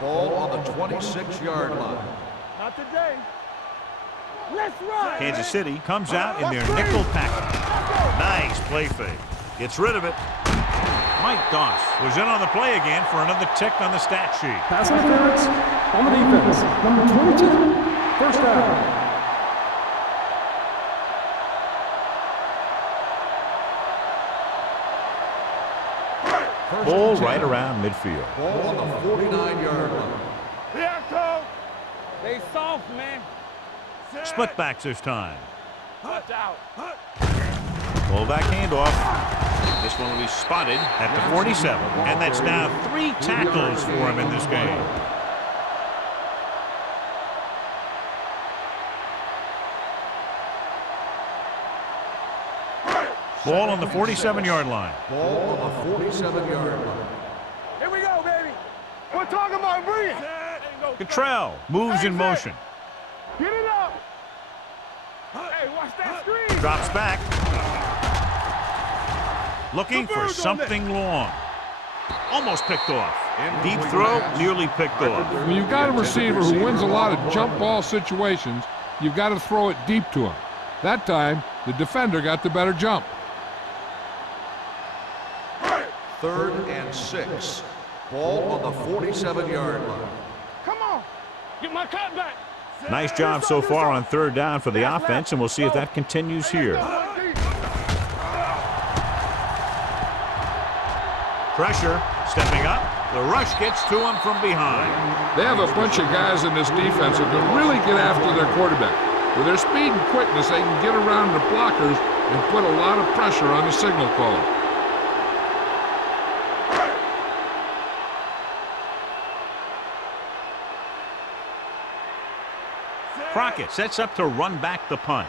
Ball on the 26-yard line. Not today. Let's run. Kansas City comes out in their nickel package. Nice play fake. Gets rid of it. Mike Doss was in on the play again for another tick on the stat sheet. Pass interference on the defense. Number 22. First down. Ball right around midfield. Ball on the 49-yard line. Here, Cole. They soft, man. Split backs this time. Watch out. Fullback handoff. This one will be spotted at the 47. And that's now 3 tackles for him in this game. Ball on the 47-yard line. Ball on the 47-yard line. Here we go, baby. We're talking about bringing. Cottrell moves in motion. Get it up. Hey, watch that screen. Drops back. Looking for something long. Almost picked off. Deep throw, nearly picked off. When you've got a receiver who wins a lot of jump ball situations, you've got to throw it deep to him. That time, the defender got the better jump. Third and 6. Ball on the 47-yard line. Come on. Get my cut back. Nice job so far on third down for the offense, and we'll see if that continues here. Pressure, stepping up. The rush gets to him from behind. They have a bunch of guys in this defense who can really get after their quarterback. With their speed and quickness, they can get around the blockers and put a lot of pressure on the signal caller. Crockett sets up to run back the punt.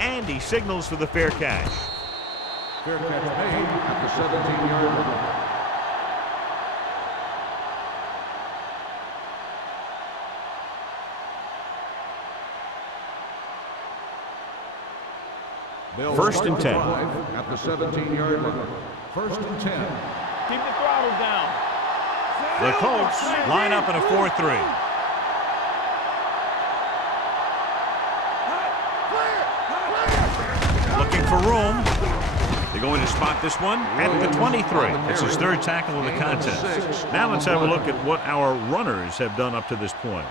And he signals for the fair catch. Fair catch made at the 17-yard line. First and 10. At the 17-yard line. First and 10. Keep the throttle down. The Colts line up in a 4-3. Looking for room. They're going to spot this one at the 23. It's his third tackle of the contest. Now let's have a look at what our runners have done up to this point.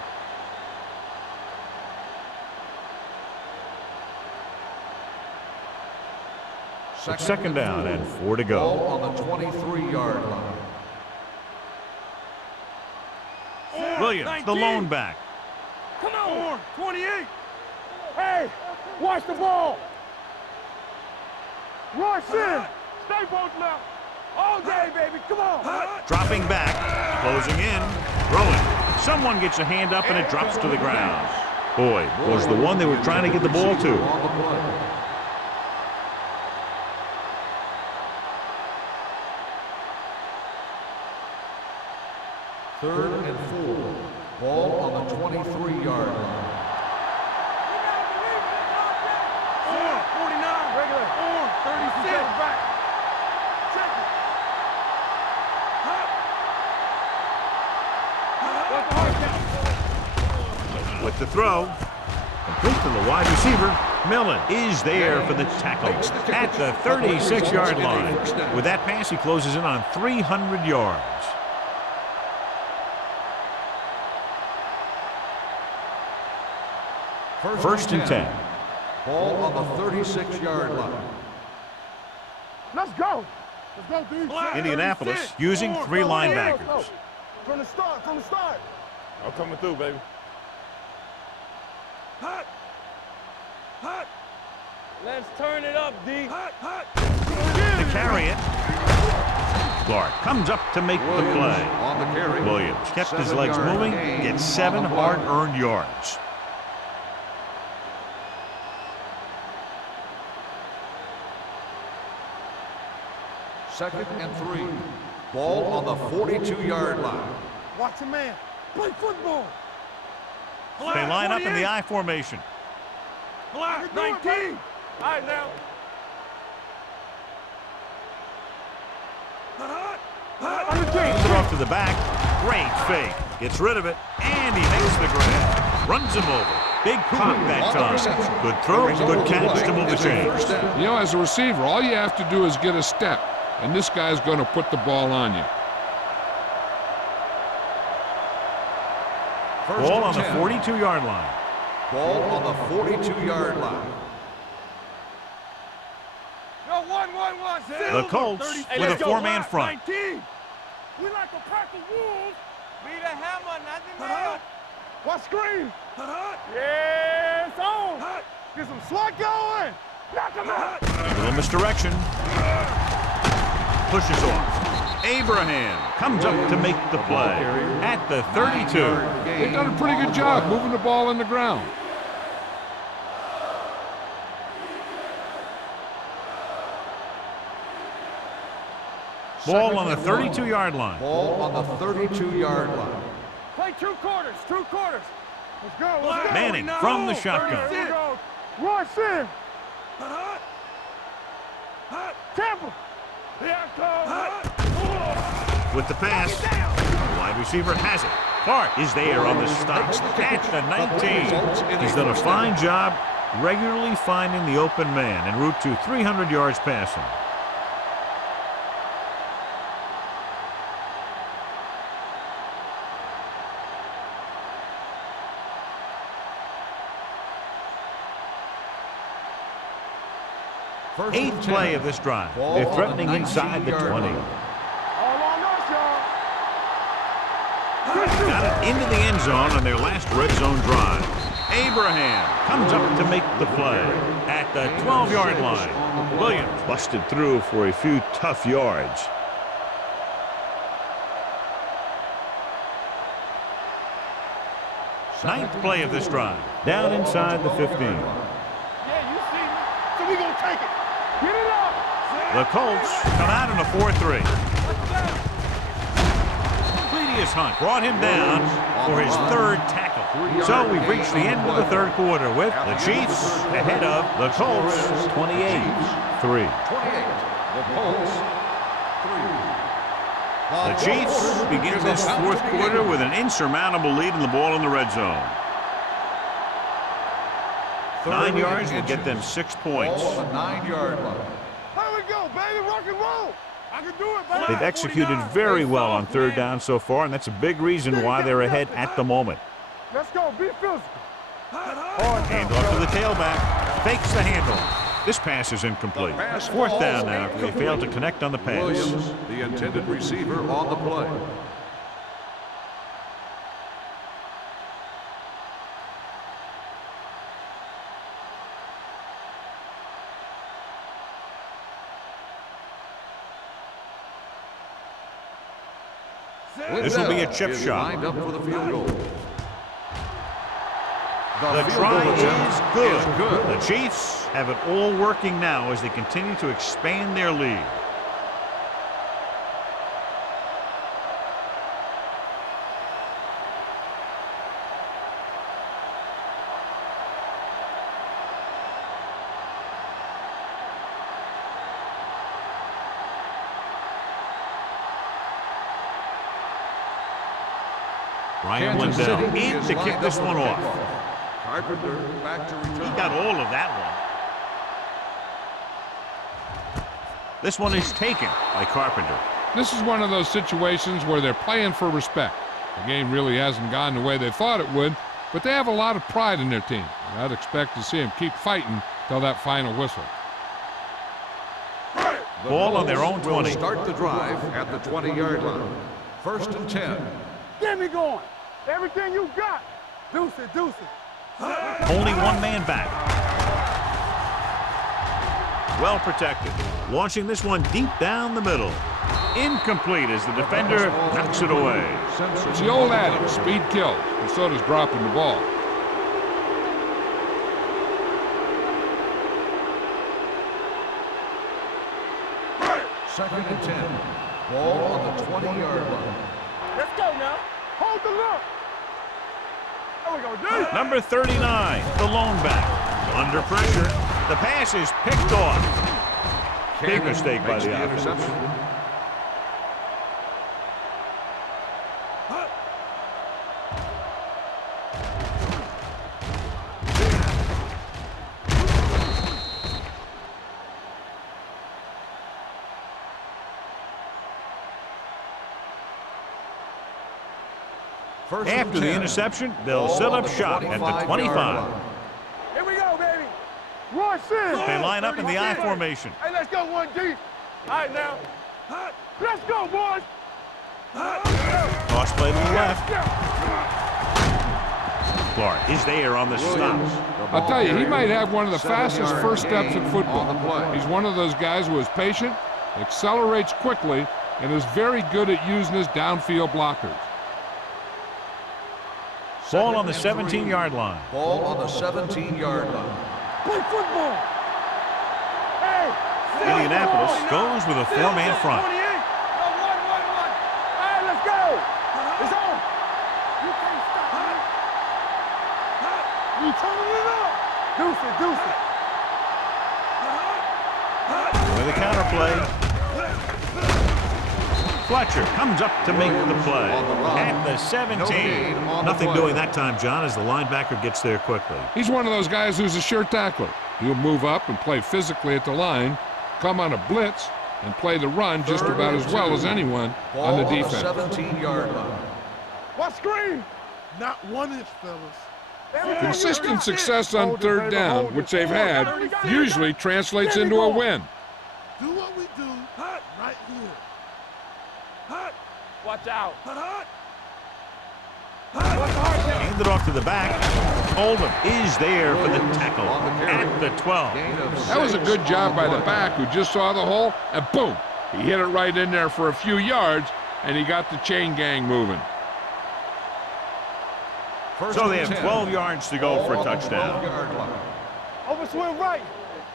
It's second down and 4 to go. Ball on the 23-yard line. Williams, the lone back. Come on. 28. Hey, watch the ball. Rush in. Stay posted now. All day, baby. Come on. Dropping back, closing in, throwing. Someone gets a hand up and it drops to the ground. Boy, was the one they were trying to get the ball to. On the play. Third and 4. Ball on the 23-yard line. 49. Regular. 36. Back. Check it. With the throw, complete to the wide receiver. Millen is there for the tackle at the 36-yard line. With that pass, he closes in on 300 yards. First and 10. Ball on the 36-yard line. Let's go. Let's go, D. Indianapolis using 3 linebackers. From the start, from the start. I'm coming through, baby. Hot. Hot. Let's turn it up, D. Hot. Hot. To carry it. Clark comes up to make the play. On the carry. Williams kept his legs moving, gets 7 hard-earned yards. Second and 3. Ball on the 42-yard line. Watch a man. Play football. They line up in the I formation. Black 19. All right, now. Hot. Hands it off to the back. Great fake. Gets rid of it, and he makes the grab. Runs him over. Big pop that time. Good throw, good catch to move the chains. You know, as a receiver, all you have to do is get a step, and this guy's going to put the ball on you. Ball on the 42-yard line. Ball on the 42-yard line. Yo, 1-1-1. The Colts with a 4-man front. 19. We like a pack of wolves. Be the hammer, not the nail. Watch screen. Hot. Yeah, it's on. Hot. Get some SWAT going. Knock him out. Little misdirection. Pushes off. Abraham comes up to make the play at the 32. They've done a pretty good job moving the ball in the ground. Ball on the 32-yard line. Ball on the 32-yard line. Play 2 quarters. 2 quarters. Let's go. Let's go. Manning from the shotgun. Here we go. Rush in. Hot. Hot. Tampa. Here I come. Hot. With the pass, the wide receiver has it. Clark is there on the stop at the 19. He's done a fine job regularly finding the open man en route to 300 yards passing. Eighth play of this drive. They're threatening inside the 20. All on us, y'all. Got it into the end zone on their last red zone drive. Abraham comes up to make the play at the 12-yard line. Williams busted through for a few tough yards. Ninth play of this drive. Down inside the 15. Yeah, you see me. So we gonna take it. Get it up. The Colts come out in a 4-3. Cledius Hunt brought him down for his 3rd tackle. So we've reached the end of the 3rd quarter with the Chiefs ahead of the Colts 28-3. The Colts 3. The Chiefs begin this 4th quarter with an insurmountable lead in the ball in the red zone. 9 yards will get them 6 points. Ball on the 9-yard line. Here we go, baby. Rock and roll. I can do it, baby. They've executed very well on 3rd down so far, and that's a big reason why they're ahead at the moment. Let's go. Be physical. Hand off to the tailback. Fakes the handoff. This pass is incomplete. 4th down now after they failed to connect on the pass. Williams, the intended receiver, on the play. This will be a chip shot. Lined up for the field goal. The try is good. The Chiefs have it all working now as they continue to expand their lead. Brian Lindell in to kick this one off. Carpenter back to return. He got all of that one. This one is taken by Carpenter. This is one of those situations where they're playing for respect. The game really hasn't gone the way they thought it would, but they have a lot of pride in their team. I'd expect to see him keep fighting till that final whistle. The Ball on their own Bulls will 20. start the drive at the 20-yard line. First and 10. Get me going. Everything you got. Deuce it, deuce it. Only one man back. Well protected. Launching this one deep down the middle. Incomplete as the defender knocks it away. It's the old adage, speed kills, and so does dropping the ball. Second and 10. Ball on the 20-yard line. Let's go now. Hold the look. There we go, dude. Number 39, the lone back. Under pressure. The pass is picked off. Big mistake by the offense. After the interception, they'll set up shop at the 25. Here we go, baby. Rush in. They line up in the I formation. Hey, let's go one deep. All right, now. Let's go, boys. Cross play to the left. Clark is there on the stop. I'll tell you, he might have one of the fastest first steps in football. He's one of those guys who is patient, accelerates quickly, and is very good at using his downfield blockers. Ball on the 17-yard line. Ball on the 17-yard line. Play football. Hey. Indianapolis goes with a four-man front. 28. Go, 1, 1, 1. All right, let's go. It's on. You can't stop, man. You turning it up. Deuce it, deuce it. With a counterplay. Fletcher comes up to make the play. At the 17. Nothing doing that time, John, as the linebacker gets there quickly. He's one of those guys who's a sure tackler. He'll move up and play physically at the line, come on a blitz, and play the run just about as well as anyone on the defense. 17-yard line. What screen? Not 1 inch, fellas. Consistent success on third down, which they've had, usually translates into a win. Do what we do right here. Watch out. Hand it off to the back. Oldham is there for the tackle at the 12. That was a good job by the back who just saw the hole, and boom, he hit it right in there for a few yards, and he got the chain gang moving. So they have 12 yards to go for a touchdown. Over swing right.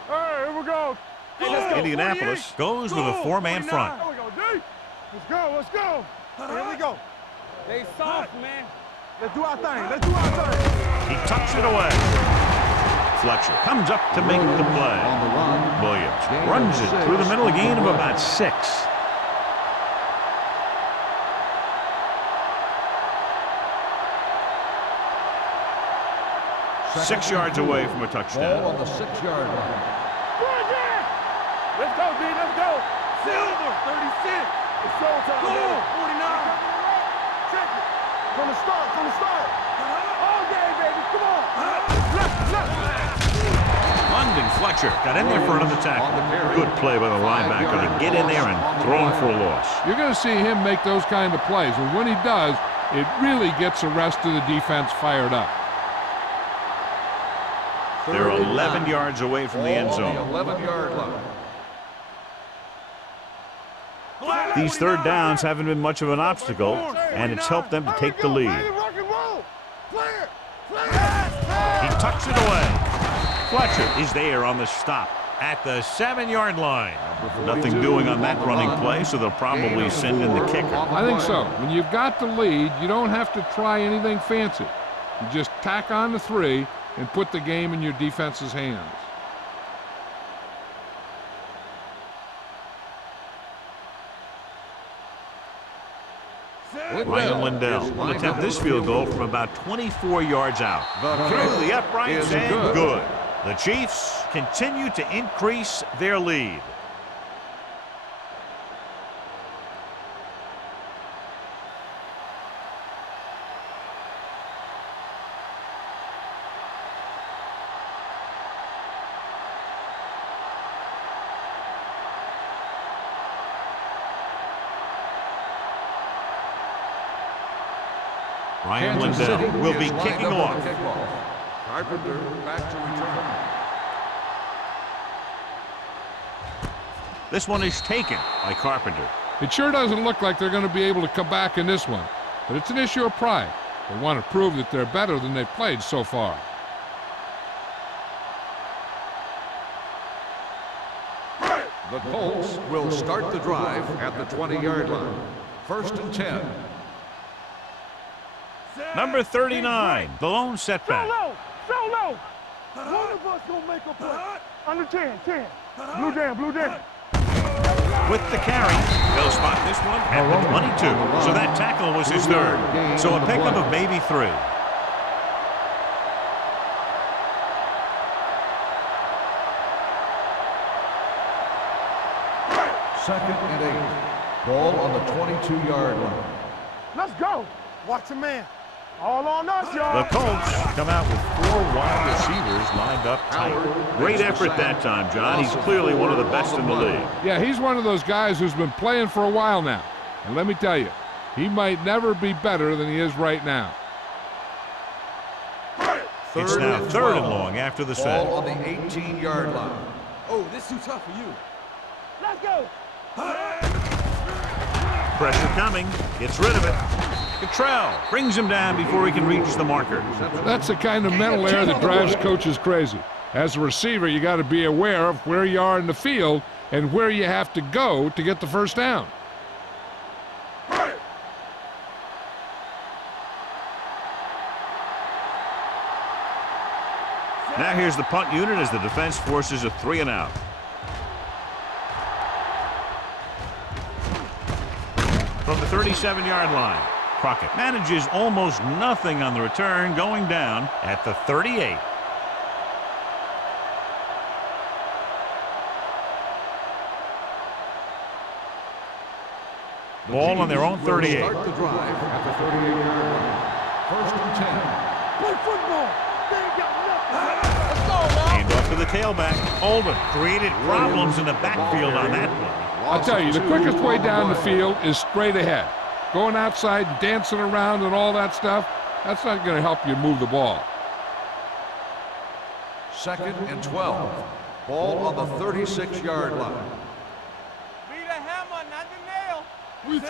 All right, here we go. Hey, let's go. Indianapolis goes with a four-man front. There we go, D. Let's go, let's go. Here we go. They soft, man. Let's do our thing. Let's do our thing. He tucks it away. Fletcher comes up to make the play. Williams runs it through the middle, a gain of about 6. Six yards away from a touchdown. Ball on the 6-yard line. Let's go, D. Let's go. Silver, 36. It's showtime. Go, 49. Check it. From the start, from the start. All day, baby. Come on. Left. London Fletcher got in there for another tackle. Good play by the linebacker to get in there and throw him for a loss. You're going to see him make those kind of plays, and when he does, it really gets the rest of the defense fired up. They're 11 yards away from the end zone. 11-yard line. These third downs haven't been much of an obstacle, and it's helped them to take the lead. He tucks it away. Fletcher is there on the stop at the 7-yard line. Nothing doing on that running play, so they'll probably send in the kicker. I think so. When you've got the lead, you don't have to try anything fancy. You just tack on the 3 and put the game in your defense's hands. Ryan Lindell will attempt this field goal from about 24 yards out. Through the uprights and good. The Chiefs continue to increase their lead. Ryan Kansas City Lindell will be is lined kicking up on off. the kickoff. Carpenter back to return. This one is taken by Carpenter. It sure doesn't look like they're going to be able to come back in this one, but it's an issue of pride. They want to prove that they're better than they've played so far. The Colts will start the drive at the 20-yard line. 1st and 10. Number 39, the lone So setback. low. One of us gonna make a play. Under 10. Blue down. With the carry, they'll spot this one at the 22. So that tackle was his third. So a pickup of maybe 3. Second and 8. Ball on the 22-yard line. Let's go. Watch the man. All on us, The y'all. Colts come out with 4 wide receivers lined up tight. Great effort that time, John. He's clearly one of the best in the league. Yeah, he's one of those guys who's been playing for a while now. And let me tell you, he might never be better than he is right now. It's now 3rd and long after the set. Ball on the 18-yard line. Oh, this too tough for you. Let's go. Pressure coming. Gets rid of it. Cottrell brings him down before he can reach the marker. That's the kind of mental error that drives coaches crazy. As a receiver, you got to be aware of where you are in the field and where you have to go to get the first down. Now here's the punt unit as the defense forces a 3 and out. From the 37-yard line, Crockett manages almost nothing on the return, going down at the 38. Ball on their own 38. Start the drive at the 38-yard line. 1st and 10. Play football. They ain't got nothing. Let's go, now. Hand off to the tailback. Oldham created problems in the backfield on that play. I'll tell you, the quickest way down the field is straight ahead. Going outside and dancing around and all that stuff, that's not going to help you move the ball. 2nd and 12. Ball on the 36-yard line. Be the hammer, not the nail.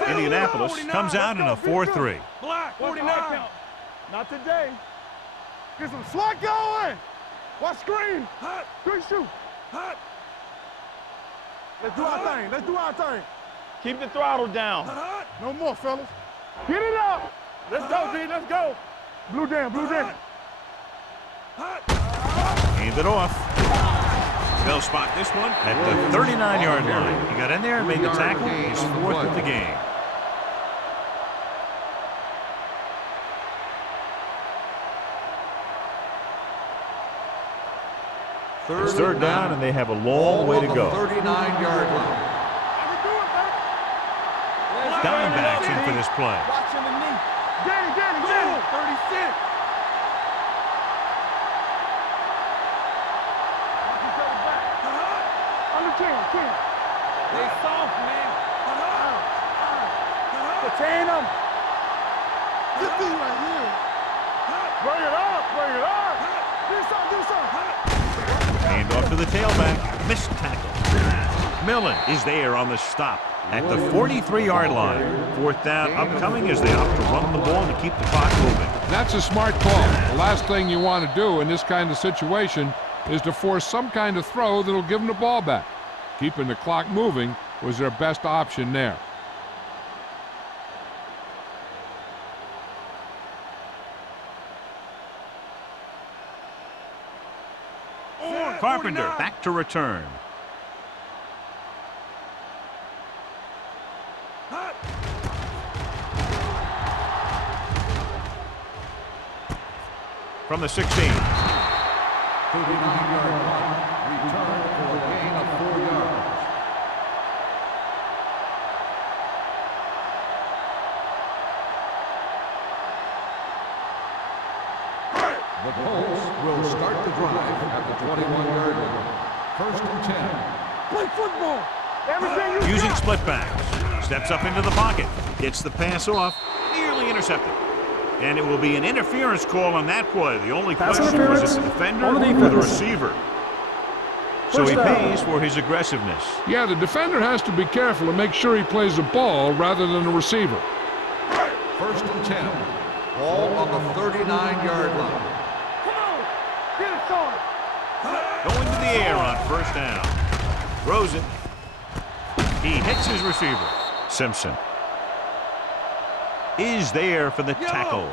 Indianapolis comes out in a 4-3. Black, What's 49. our count? Not today. Get some slack going. Watch screen. Hot, Good shoot. hot, Let's do our thing. Keep the throttle down. No more, fellas. Get it up. Let's go, D. Let's go. Blue down. Hand it off. They'll spot this one at the 39-yard line. He got in there and made the tackle. His 4th of the game. It's 3rd down, and they have a long way to go. 39-yard line. Diamondbacks in for this play. Watching the knee. Get it. 36. Under 10. They soft, man. Contain them. This thing right here. Bring it up. Do something. Hand off to the tailback. Missed tackle. Millen is there on the stop at the 43-yard line. 4th down upcoming as they opt to run the ball to keep the clock moving. That's a smart call. The last thing you want to do in this kind of situation is to force some kind of throw that'll give them the ball back. Keeping the clock moving was their best option there. Carpenter back to return. From the 16. 39-yard line. Return for a gain of 4 yards. The Colts will start the drive at the 21-yard line. 1st and 10. Play football. Everything you Using got. split backs. Steps up into the pocket. Gets the pass off. Nearly intercepted. And it will be an interference call on that play. The only Pass question is interference it the defender on the or the defense. receiver? So he First down. pays for his aggressiveness. Yeah, the defender has to be careful and make sure he plays the ball rather than the receiver. First and 10. Ball on the 39-yard line. Come on. Get it started. Going to the air on first down. Throws it. He hits his receiver. Simpson is there for the tackle.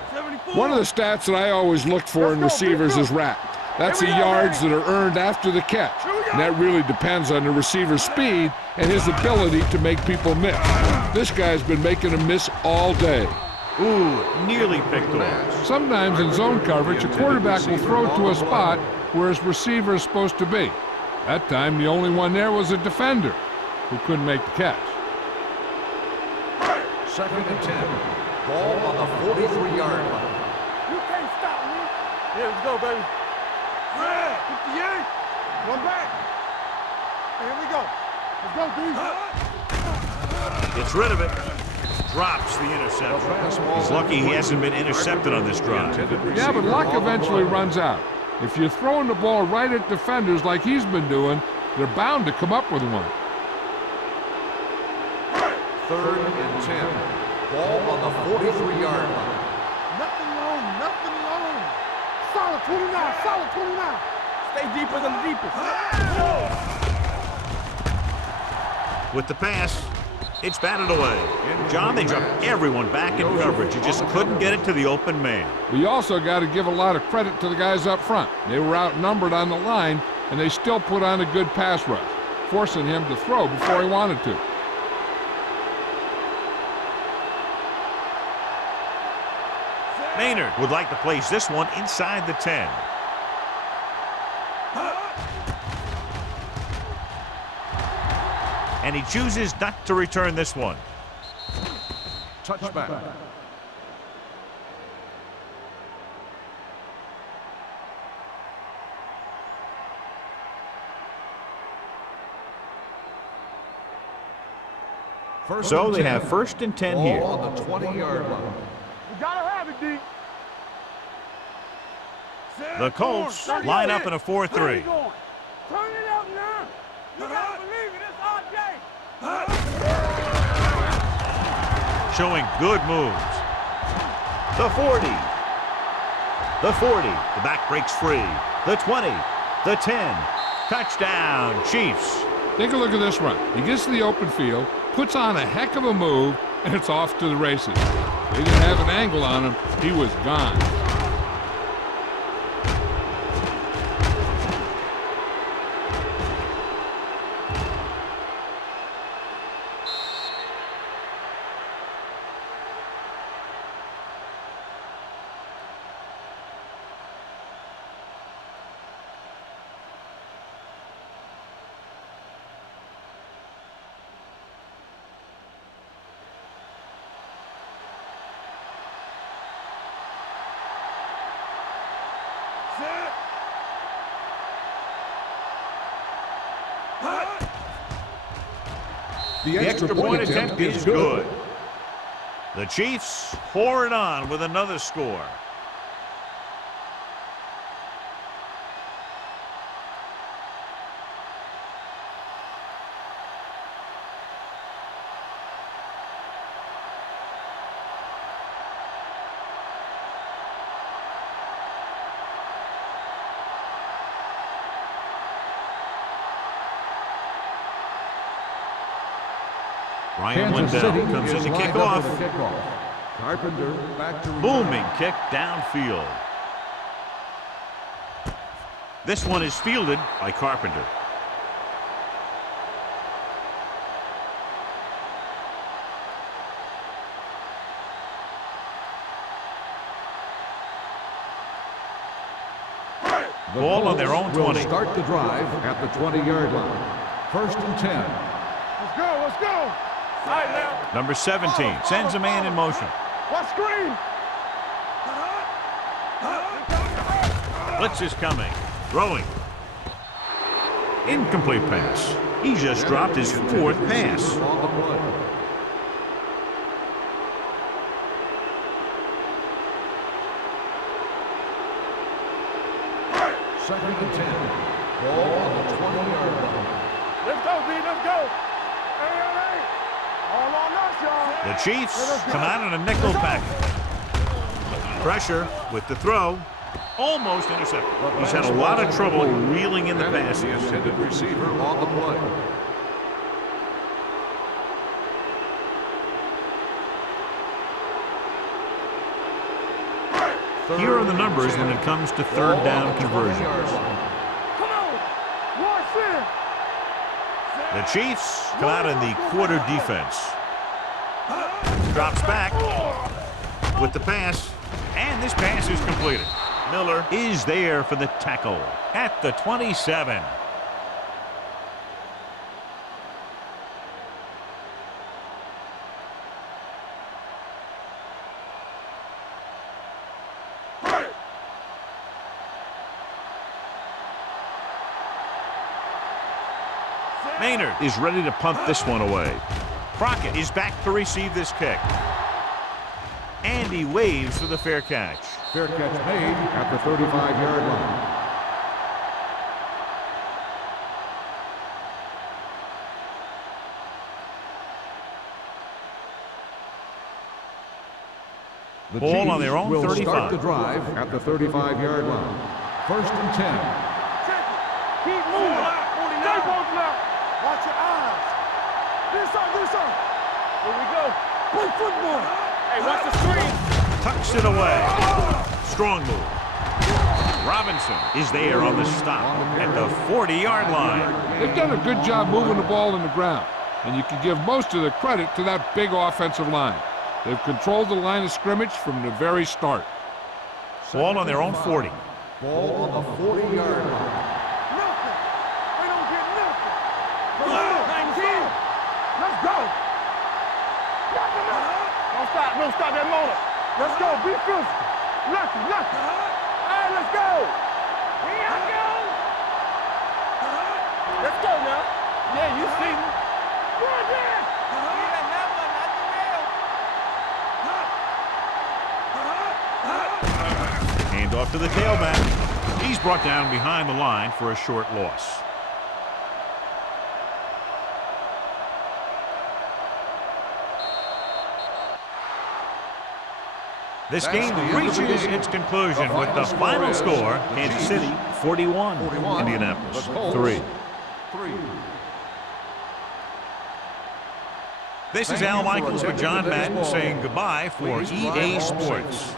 One of the stats that I always look for in receivers is RAT. That's the yards that are earned after the catch. And that really depends on the receiver's speed and his ability to make people miss. This guy's been making them miss all day. Ooh, nearly picked off. Sometimes in zone coverage, a quarterback will throw to a spot where his receiver is supposed to be. That time, the only one there was a defender who couldn't make the catch. Second and 10. Ball on the 43-yard line. You can't stop me. Yeah, let's go, baby. 58. One back. Here we go. Let's go, D. Gets rid of it. Drops the interception. He's lucky he hasn't been intercepted on this drive. Yeah, but luck eventually runs out. If you're throwing the ball right at defenders like he's been doing, they're bound to come up with one. Third and 10. Ball on the 43-yard line. Nothing long, nothing long. Solid 29, solid 29. Stay deeper than the deepest. With the pass, it's batted away. John, they dropped everyone back in coverage. You just couldn't get it to the open man. We also got to give a lot of credit to the guys up front. They were outnumbered on the line, and they still put on a good pass rush, forcing him to throw before he wanted to. Maynard would like to place this one inside the 10. And he chooses not to return this one. Touchback. So they have first and 10 here. Ball on the 20-yard line. You gotta have it, D. The Colts line up in a 4-3. Turn it up now. You gotta believe it. It's RJ. Showing good moves. The 40. The 40. The back breaks free. The 20. The 10. Touchdown, Chiefs. Take a look at this run. He gets to the open field, puts on a heck of a move, and it's off to the races. They didn't have an angle on him. He was gone. The extra point attempt is good. The Chiefs pour it on with another score. Ryan Lindell comes in to kick off. Carpenter back to Booming kick downfield. This one is fielded by Carpenter. Ball on their own 20. Start the drive at the 20-yard line. First and 10. Let's go, let's go. All right, now. Number 17 sends a man in motion. What screen? Blitz is coming. Throwing. Incomplete pass. He just dropped his fourth pass. On the play. Second and 10. Ball on the 20-yard line. Let's go, B. Let's go. Hey. All on us, y'all. The Chiefs come out in a nickel package. Pressure with the throw. Almost intercepted. He's had a lot of trouble reeling in the passes. The intended receiver on the play. Here are the numbers when it comes to third down conversions. Come on. Watch it. The Chiefs come out in the quarter defense. Drops back with the pass, and this pass is completed. Miller is there for the tackle at the 27. Maynard is ready to punt this one away. Crockett is back to receive this kick. And he waves for the fair catch. Fair catch made at the 35-yard line. The Ball Chiefs on their own will 35. Start the drive at the 35-yard line. First and 10. Keep moving. Stay both left. Watch your eyes. This up. Here we go. Play football. Hey, watch the screen. Tucks it away. Strong move. Robinson is there on the stop at the 40-yard line. They've done a good job moving the ball in the ground, and you can give most of the credit to that big offensive line. They've controlled the line of scrimmage from the very start. Ball on their own 40. Ball on the 40-yard line. Nothing. They don't get nothing. 19. Let's go. Don't stop that motor. Let's go. Be physical. Lucky. All right, let's go. Here I go. Let's go now. Yeah, you see me. Go ahead. Need a hammer, not the nail. Hand off to the tailback. He's brought down behind the line for a short loss. This game reaches its conclusion with the final score, Kansas City 41, Indianapolis 3. This is Al Michaels with John Madden saying goodbye for EA Sports.